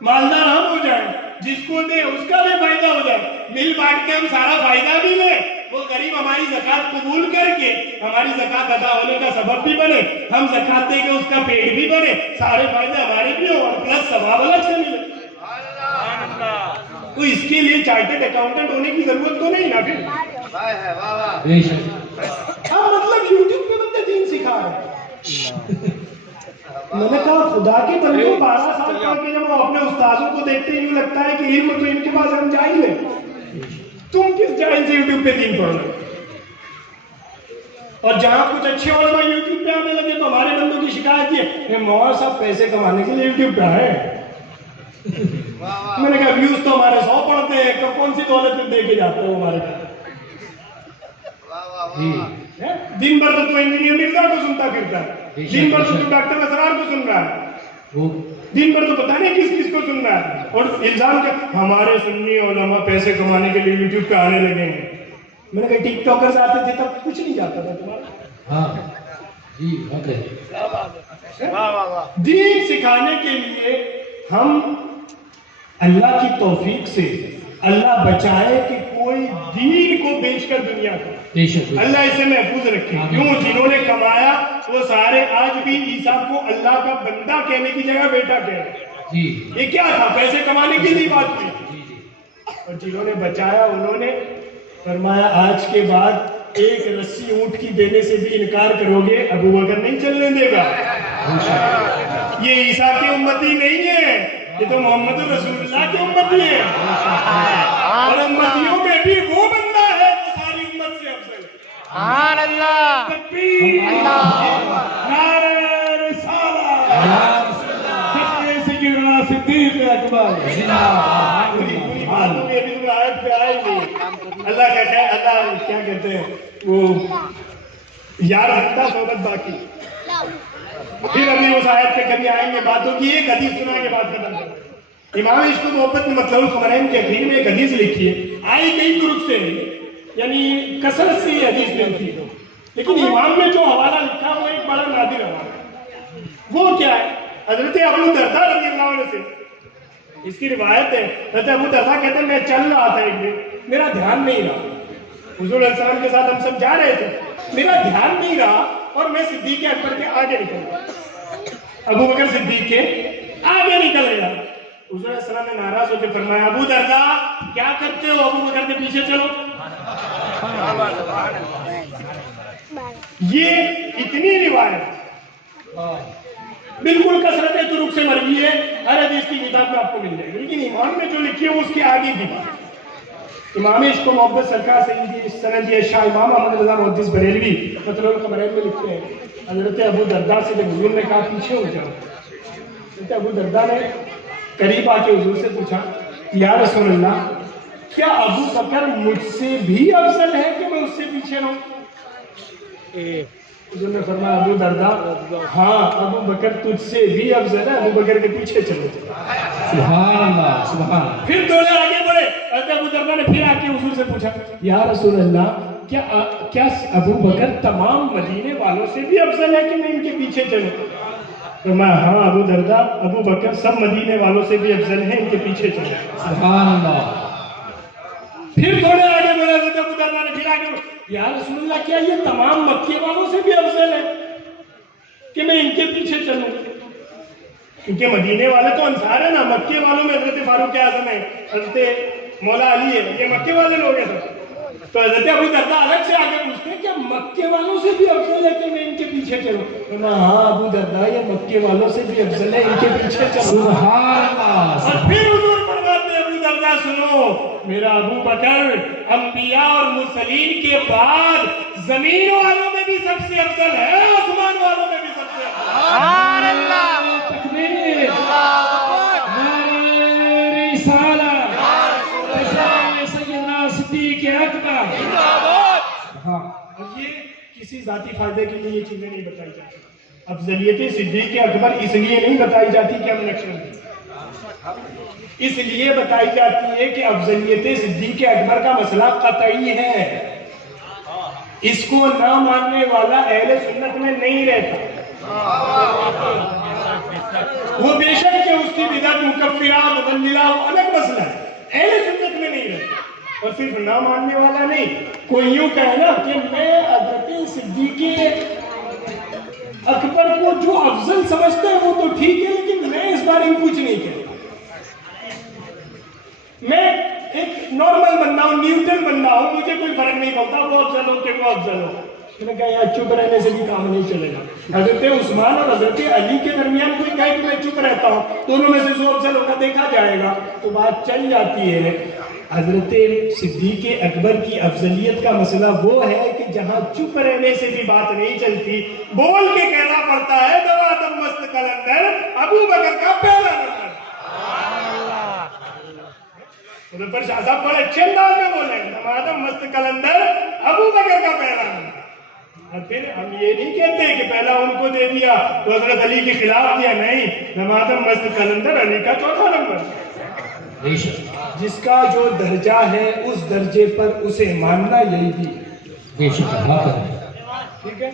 مالدار ہم ہو جائیں، جس کو دے اس کا بھی فائدہ ہو جائے، مل بانٹ کے ہم سارا فائدہ بھی لیں، وہ غریب ہماری زکات قبول کر کے ہماری زکات ادا ہونے کا سبب بھی بنے، ہم زکات دے کے اس کا پیٹ بھی بنے، سارے فائدے ہمارے بھی ہوں اور پلس ثواب الگ سے ملے۔ تو اس کے لیے چارٹرڈ اکاؤنٹنٹ ہونے کی ضرورت تو نہیں نا پھر۔ ہاں مطلب یوٹیوب پہ بندے دین سکھا رہے ہیں۔ میں نے کہا خدا کے بندے 12 سال پڑھ کے جب وہ اپنے استاذوں کو دیکھتے ہیں یوں لگتا ہے کہ علم تو ان کے پاس ہم جاہل ہیں، تم کس جاہل سے یوٹیوب پہ دین پڑھ رہے؟ اور جہاں کچھ اچھے علماء یوٹیوب پہ آنے لگے تو ہمارے بندوں کی شکایت یہ مولانا صاحب پیسے کمانے کے لیے یوٹیوب پہ آئے۔ میں نے کہا ویوز تو ہمارے 100 پڑھتے ہیں، کون سی دولت دے کے جاتے ہو ہمارے پاس؟ دن بھر تو انجینئر مرزا کو سنتا پھرتا ہے، دن بھر تو ڈاکٹر اسرار کو سن رہا ہے، دن بھر تو پتہ نہیں کس کس کو سن رہا ہے، اور الزام کیا ہمارے سنی علماء پیسے کمانے کے لیے یوٹیوب پہ آنے لگے ہیں۔ میں نے کہا ٹک ٹاکرز آتے تھے تب کچھ نہیں جاتا تھا تمہارا۔ دین سکھانے کے لیے ہم اللہ کی توفیق سے، اللہ بچائے کہ کوئی دین کو بیچ کر دنیا کو، اللہ اسے محفوظ رکھے۔ کیوں؟ جنہوں نے کمایا وہ سارے آج بھی عیسیٰ کو اللہ کا بندہ کہنے کی جگہ بیٹا کہہ رہے ہیں۔ یہ کیا تھا؟ پیسے کمانے کی نہیں بات کی۔ اور جنہوں نے بچایا انہوں نے فرمایا آج کے بعد ایک رسی اونٹ کی دینے سے بھی انکار کرو گے ابو بکر نہیں چلنے دے گا۔ یہ عیسیٰ کی امتی نہیں ہے، یہ تو محمد رسول اللہ کی امتی ہے، اور امتیوں میں بھی وہ بندہ ہے جو ساری امت سے افضل ہے۔ سبحان اللہ، تکبیر، نعرہ رسالت، جشن سیدنا صدیق اکبر۔ آیت پہ آئے نہیں، اللہ کا خیر، اللہ کیا کہتے ہیں وہ یار رکھتا صحبت باقی۔ پھر ابھی اس آیت پہ کبھی آئیں گے، باتوں کی ایک حدیث سنا کے بعد ختم کریں۔ امام عشق و محبت میں مطلب القمرین کے اخیر میں ایک حدیث لکھی ہے، آئی کئی طرق سے یعنی کثرت سے یہ حدیث ملتی ہے، لیکن امام نے جو حوالہ لکھا وہ ایک بڑا نادر حوالہ۔ وہ کیا ہے؟ حضرت ابو درداء رضی اللہ عنہ سے اس کی روایت ہے، حضرت ابو درداء کہتے ہیں میں چل رہا تھا ایک دن، میرا دھیان نہیں رہا، حضور علیہ السلام کے ساتھ ہم سب جا رہے تھے، میرا دھیان نہیں رہا اور میں صدیق اکبر کے آگے نکل گیا، ابو بکر صدیق کے آگے نکل گیا۔ حضور علیہ السلام نے ناراض ہو کے فرمایا ابو درداء کیا کرتے ہو؟ ابو بکر کے پیچھے چلو۔ یہ اتنی روایت بالکل کثرت طرق سے مروی ہے، ہر حدیث کی کتاب میں آپ کو مل جائے گی، لیکن امام نے جو لکھی ہے وہ اس کے آگے کی بات۔ امام عشق و محبت سرکار سیدی سند شاہ امام احمد رضا محدث بریلوی مطلب القمرین میں لکھتے ہیں، حضرت ابو درداء سے جب حضور نے کہا پیچھے ہو جاؤ، حضرت ابو درداء نے قریب آ کے حضور سے پوچھا یا رسول اللہ کیا ابو بکر مجھ سے بھی افضل ہے کہ میں اس سے پیچھے رہوں؟ حضور نے فرمایا ابو درداء ہاں ابو بکر تجھ سے بھی افضل ہے، ابو بکر کے پیچھے چلو۔ سبحان اللہ، سبحان اللہ۔ پھر تھوڑے آگے بڑھے، حضرت ابو درداء نے پھر آ کے حضور سے پوچھا یا رسول اللہ کیا ابو بکر تمام مدینے والوں سے بھی افضل ہے کہ میں ان کے پیچھے چلوں؟ تو میں ہاں ابو درداء ابو بکر سب مدینے والوں سے بھی افضل ہیں، ان کے پیچھے چلو۔ سبحان اللہ۔ پھر تھوڑے آگے بڑھے، حضرت ابو درداء نے پھر آگے یا رسول اللہ کیا یہ تمام مکے والوں سے بھی افضل ہے کہ میں ان کے پیچھے چلوں؟ کیونکہ مدینے والے تو انصار ہے نا، مکے والوں میں حضرت فاروق اعظم ہے، حضرت مولا علی ہے، یہ مکے والے لوگ ہیں سب۔ تو حضرت ابو درداء الگ سے آگے پوچھتے ہیں کہ مکے والوں سے بھی افضل ہے کہ میں ان کے پیچھے چلوں؟ ہاں ابو درداء یہ مکے والوں سے بھی افضل ہے، ان کے پیچھے چلو۔ سبحان اللہ۔ اور پھر حضور فرماتے ہیں ابو درداء سنو، میرا ابو بکر انبیاء اور مرسلین کے بعد زمین والوں میں بھی سب سے افضل ہے، آسمان والوں میں بھی سب سے افضل ہے۔ سبحان اللہ۔ تکبیر، اللہ اکبر۔ نعرہ رسالہ، سیدنا صدیق اکبر۔ ہاں، اور یہ کسی ذاتی فائدے کے لیے یہ چیزیں نہیں بتائی جاتی۔ افضلیت صدیق اکبر اس لیے نہیں بتائی جاتی کہ ہم الیکشن دیں، اس لیے بتائی جاتی ہے کہ افضلیت صدیق اکبر کا مسئلہ قطعی ہے، اس کو نہ ماننے والا اہل سنت میں نہیں رہتا۔ وہ بے شک کہ اس کی بدعت مکفرہ مضللہ وہ الگ مسئلہ ہے، اہل سنت میں نہیں رہتا۔ اور صرف نہ ماننے والا نہیں، کوئی یوں کہے نا کہ میں حضرت صدیق اکبر کو جو افضل سمجھتا ہے وہ تو ٹھیک ہے، لیکن میں اس بارے میں کچھ نہیں کہتا، میں ایک نارمل بندہ ہوں، نیوٹن بندہ ہوں، مجھے کوئی فرق نہیں پڑتا وہ افضل ہو کہ وہ افضل ہو۔ میں نے کہا یار چپ رہنے سے بھی کام نہیں چلے گا۔ حضرت عثمان اور حضرت علی کے درمیان کوئی کہے کہ میں چپ رہتا ہوں، دونوں میں سے جو افضل ہوگا دیکھا جائے گا، تو بات چل جاتی ہے۔ حضرت صدیق اکبر کی افضلیت کا مسئلہ وہ ہے کہ جہاں چپ رہنے سے بھی بات نہیں چلتی، بول کے کہنا پڑتا ہے نوادم مست قلندر ابو بکر کا پہلا نمبر۔ ادھر پر شاہ صاحب بڑے اچھے انداز میں بولے نوادم مست قلندر ابو بکر کا پہلا نمبر۔ اور پھر ہم یہ نہیں کہتے کہ پہلا ان کو دے دیا تو حضرت علی کے خلاف دیا، نہیں، نوادم مست قلندر علی کا چوتھا نمبر۔ جس کا جو درجہ ہے اس درجے پر اسے ماننا یہی بھی بے شک حق ہے۔ ٹھیک ہے،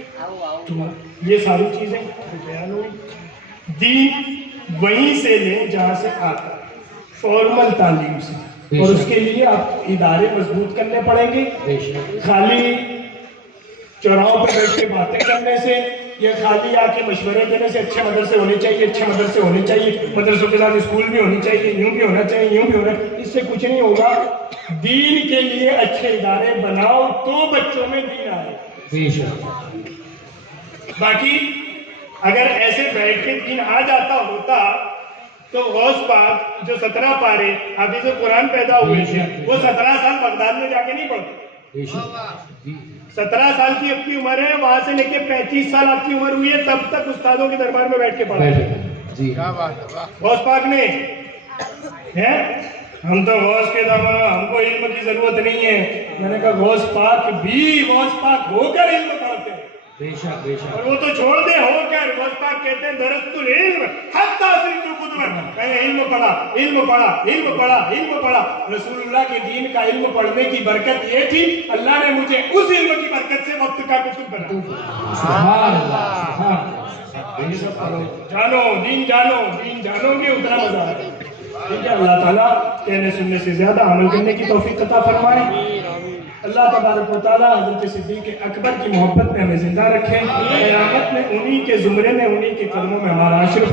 یہ ساری چیزیں بیان ہوئی۔ دین وہیں سے لیں جہاں سے آتا ہے، فارمل تعلیم سے، اور اس کے لیے آپ ادارے مضبوط کرنے پڑیں گے۔ بے شک خالی چوراہوں پہ بیٹھ کے باتیں کرنے سے، یہ خالی آ کے مشورے دینے سے اچھے مدرسے ہونے چاہیے، اچھے مدرسے ہونے چاہیے، مدرسوں کے ساتھ اسکول بھی ہونی چاہیے، یوں بھی ہونا چاہیے، یوں بھی ہونا، اس سے کچھ نہیں ہوگا۔ دین کے لیے اچھے ادارے بناؤ تو بچوں میں دین آئے۔ بے شک۔ باقی اگر ایسے بیٹھ کے دین آ جاتا ہوتا تو غوث پاک جو 17 پارے حافظ قرآن پیدا ہوئے تھے وہ 17 سال بغداد میں جا کے نہیں پڑھتے۔ بے شک۔ 17 سال کی اپنی عمر ہے، وہاں سے لے کے 35 سال آپ کی عمر ہوئی ہے، تب تک استادوں کے دربار میں بیٹھ کے پڑھا جی غوث پاک نے ہے۔ ہم تو غوث کے داما، ہم کو علم کی ضرورت نہیں ہے۔ میں نے کہا غوث پاک بھی غوث پاک ہو کر علم پڑھتے ہیں، بے شک بے شک۔ اور وہ تو چھوڑ دے ہو کر۔ غوث پاک کہتے ہیں درست العلم حتی صرف قدوت، کہیں علم پڑھا، علم پڑھا، علم پڑھا، علم پڑھا۔ رسول اللہ کے دین کا علم پڑھنے کی برکت یہ تھی، اللہ نے مجھے اس علم کی برکت سے وقت کا کتب بنا۔ سبحان اللہ، سبحان اللہ۔ جانو دین، جانو دین، جانو گے اتنا مزہ آئے۔ ٹھیک ہے، اللہ تعالیٰ کہنے سننے سے زیادہ عمل کرنے کی توفیق عطا فرمائے۔ اللہ تبارک و تعالیٰ حضرت صدیق اکبر کی محبت میں ہمیں زندہ رکھے، قیامت میں انہی کے زمرے میں، انہی کے قدموں میں ہمارا عاشر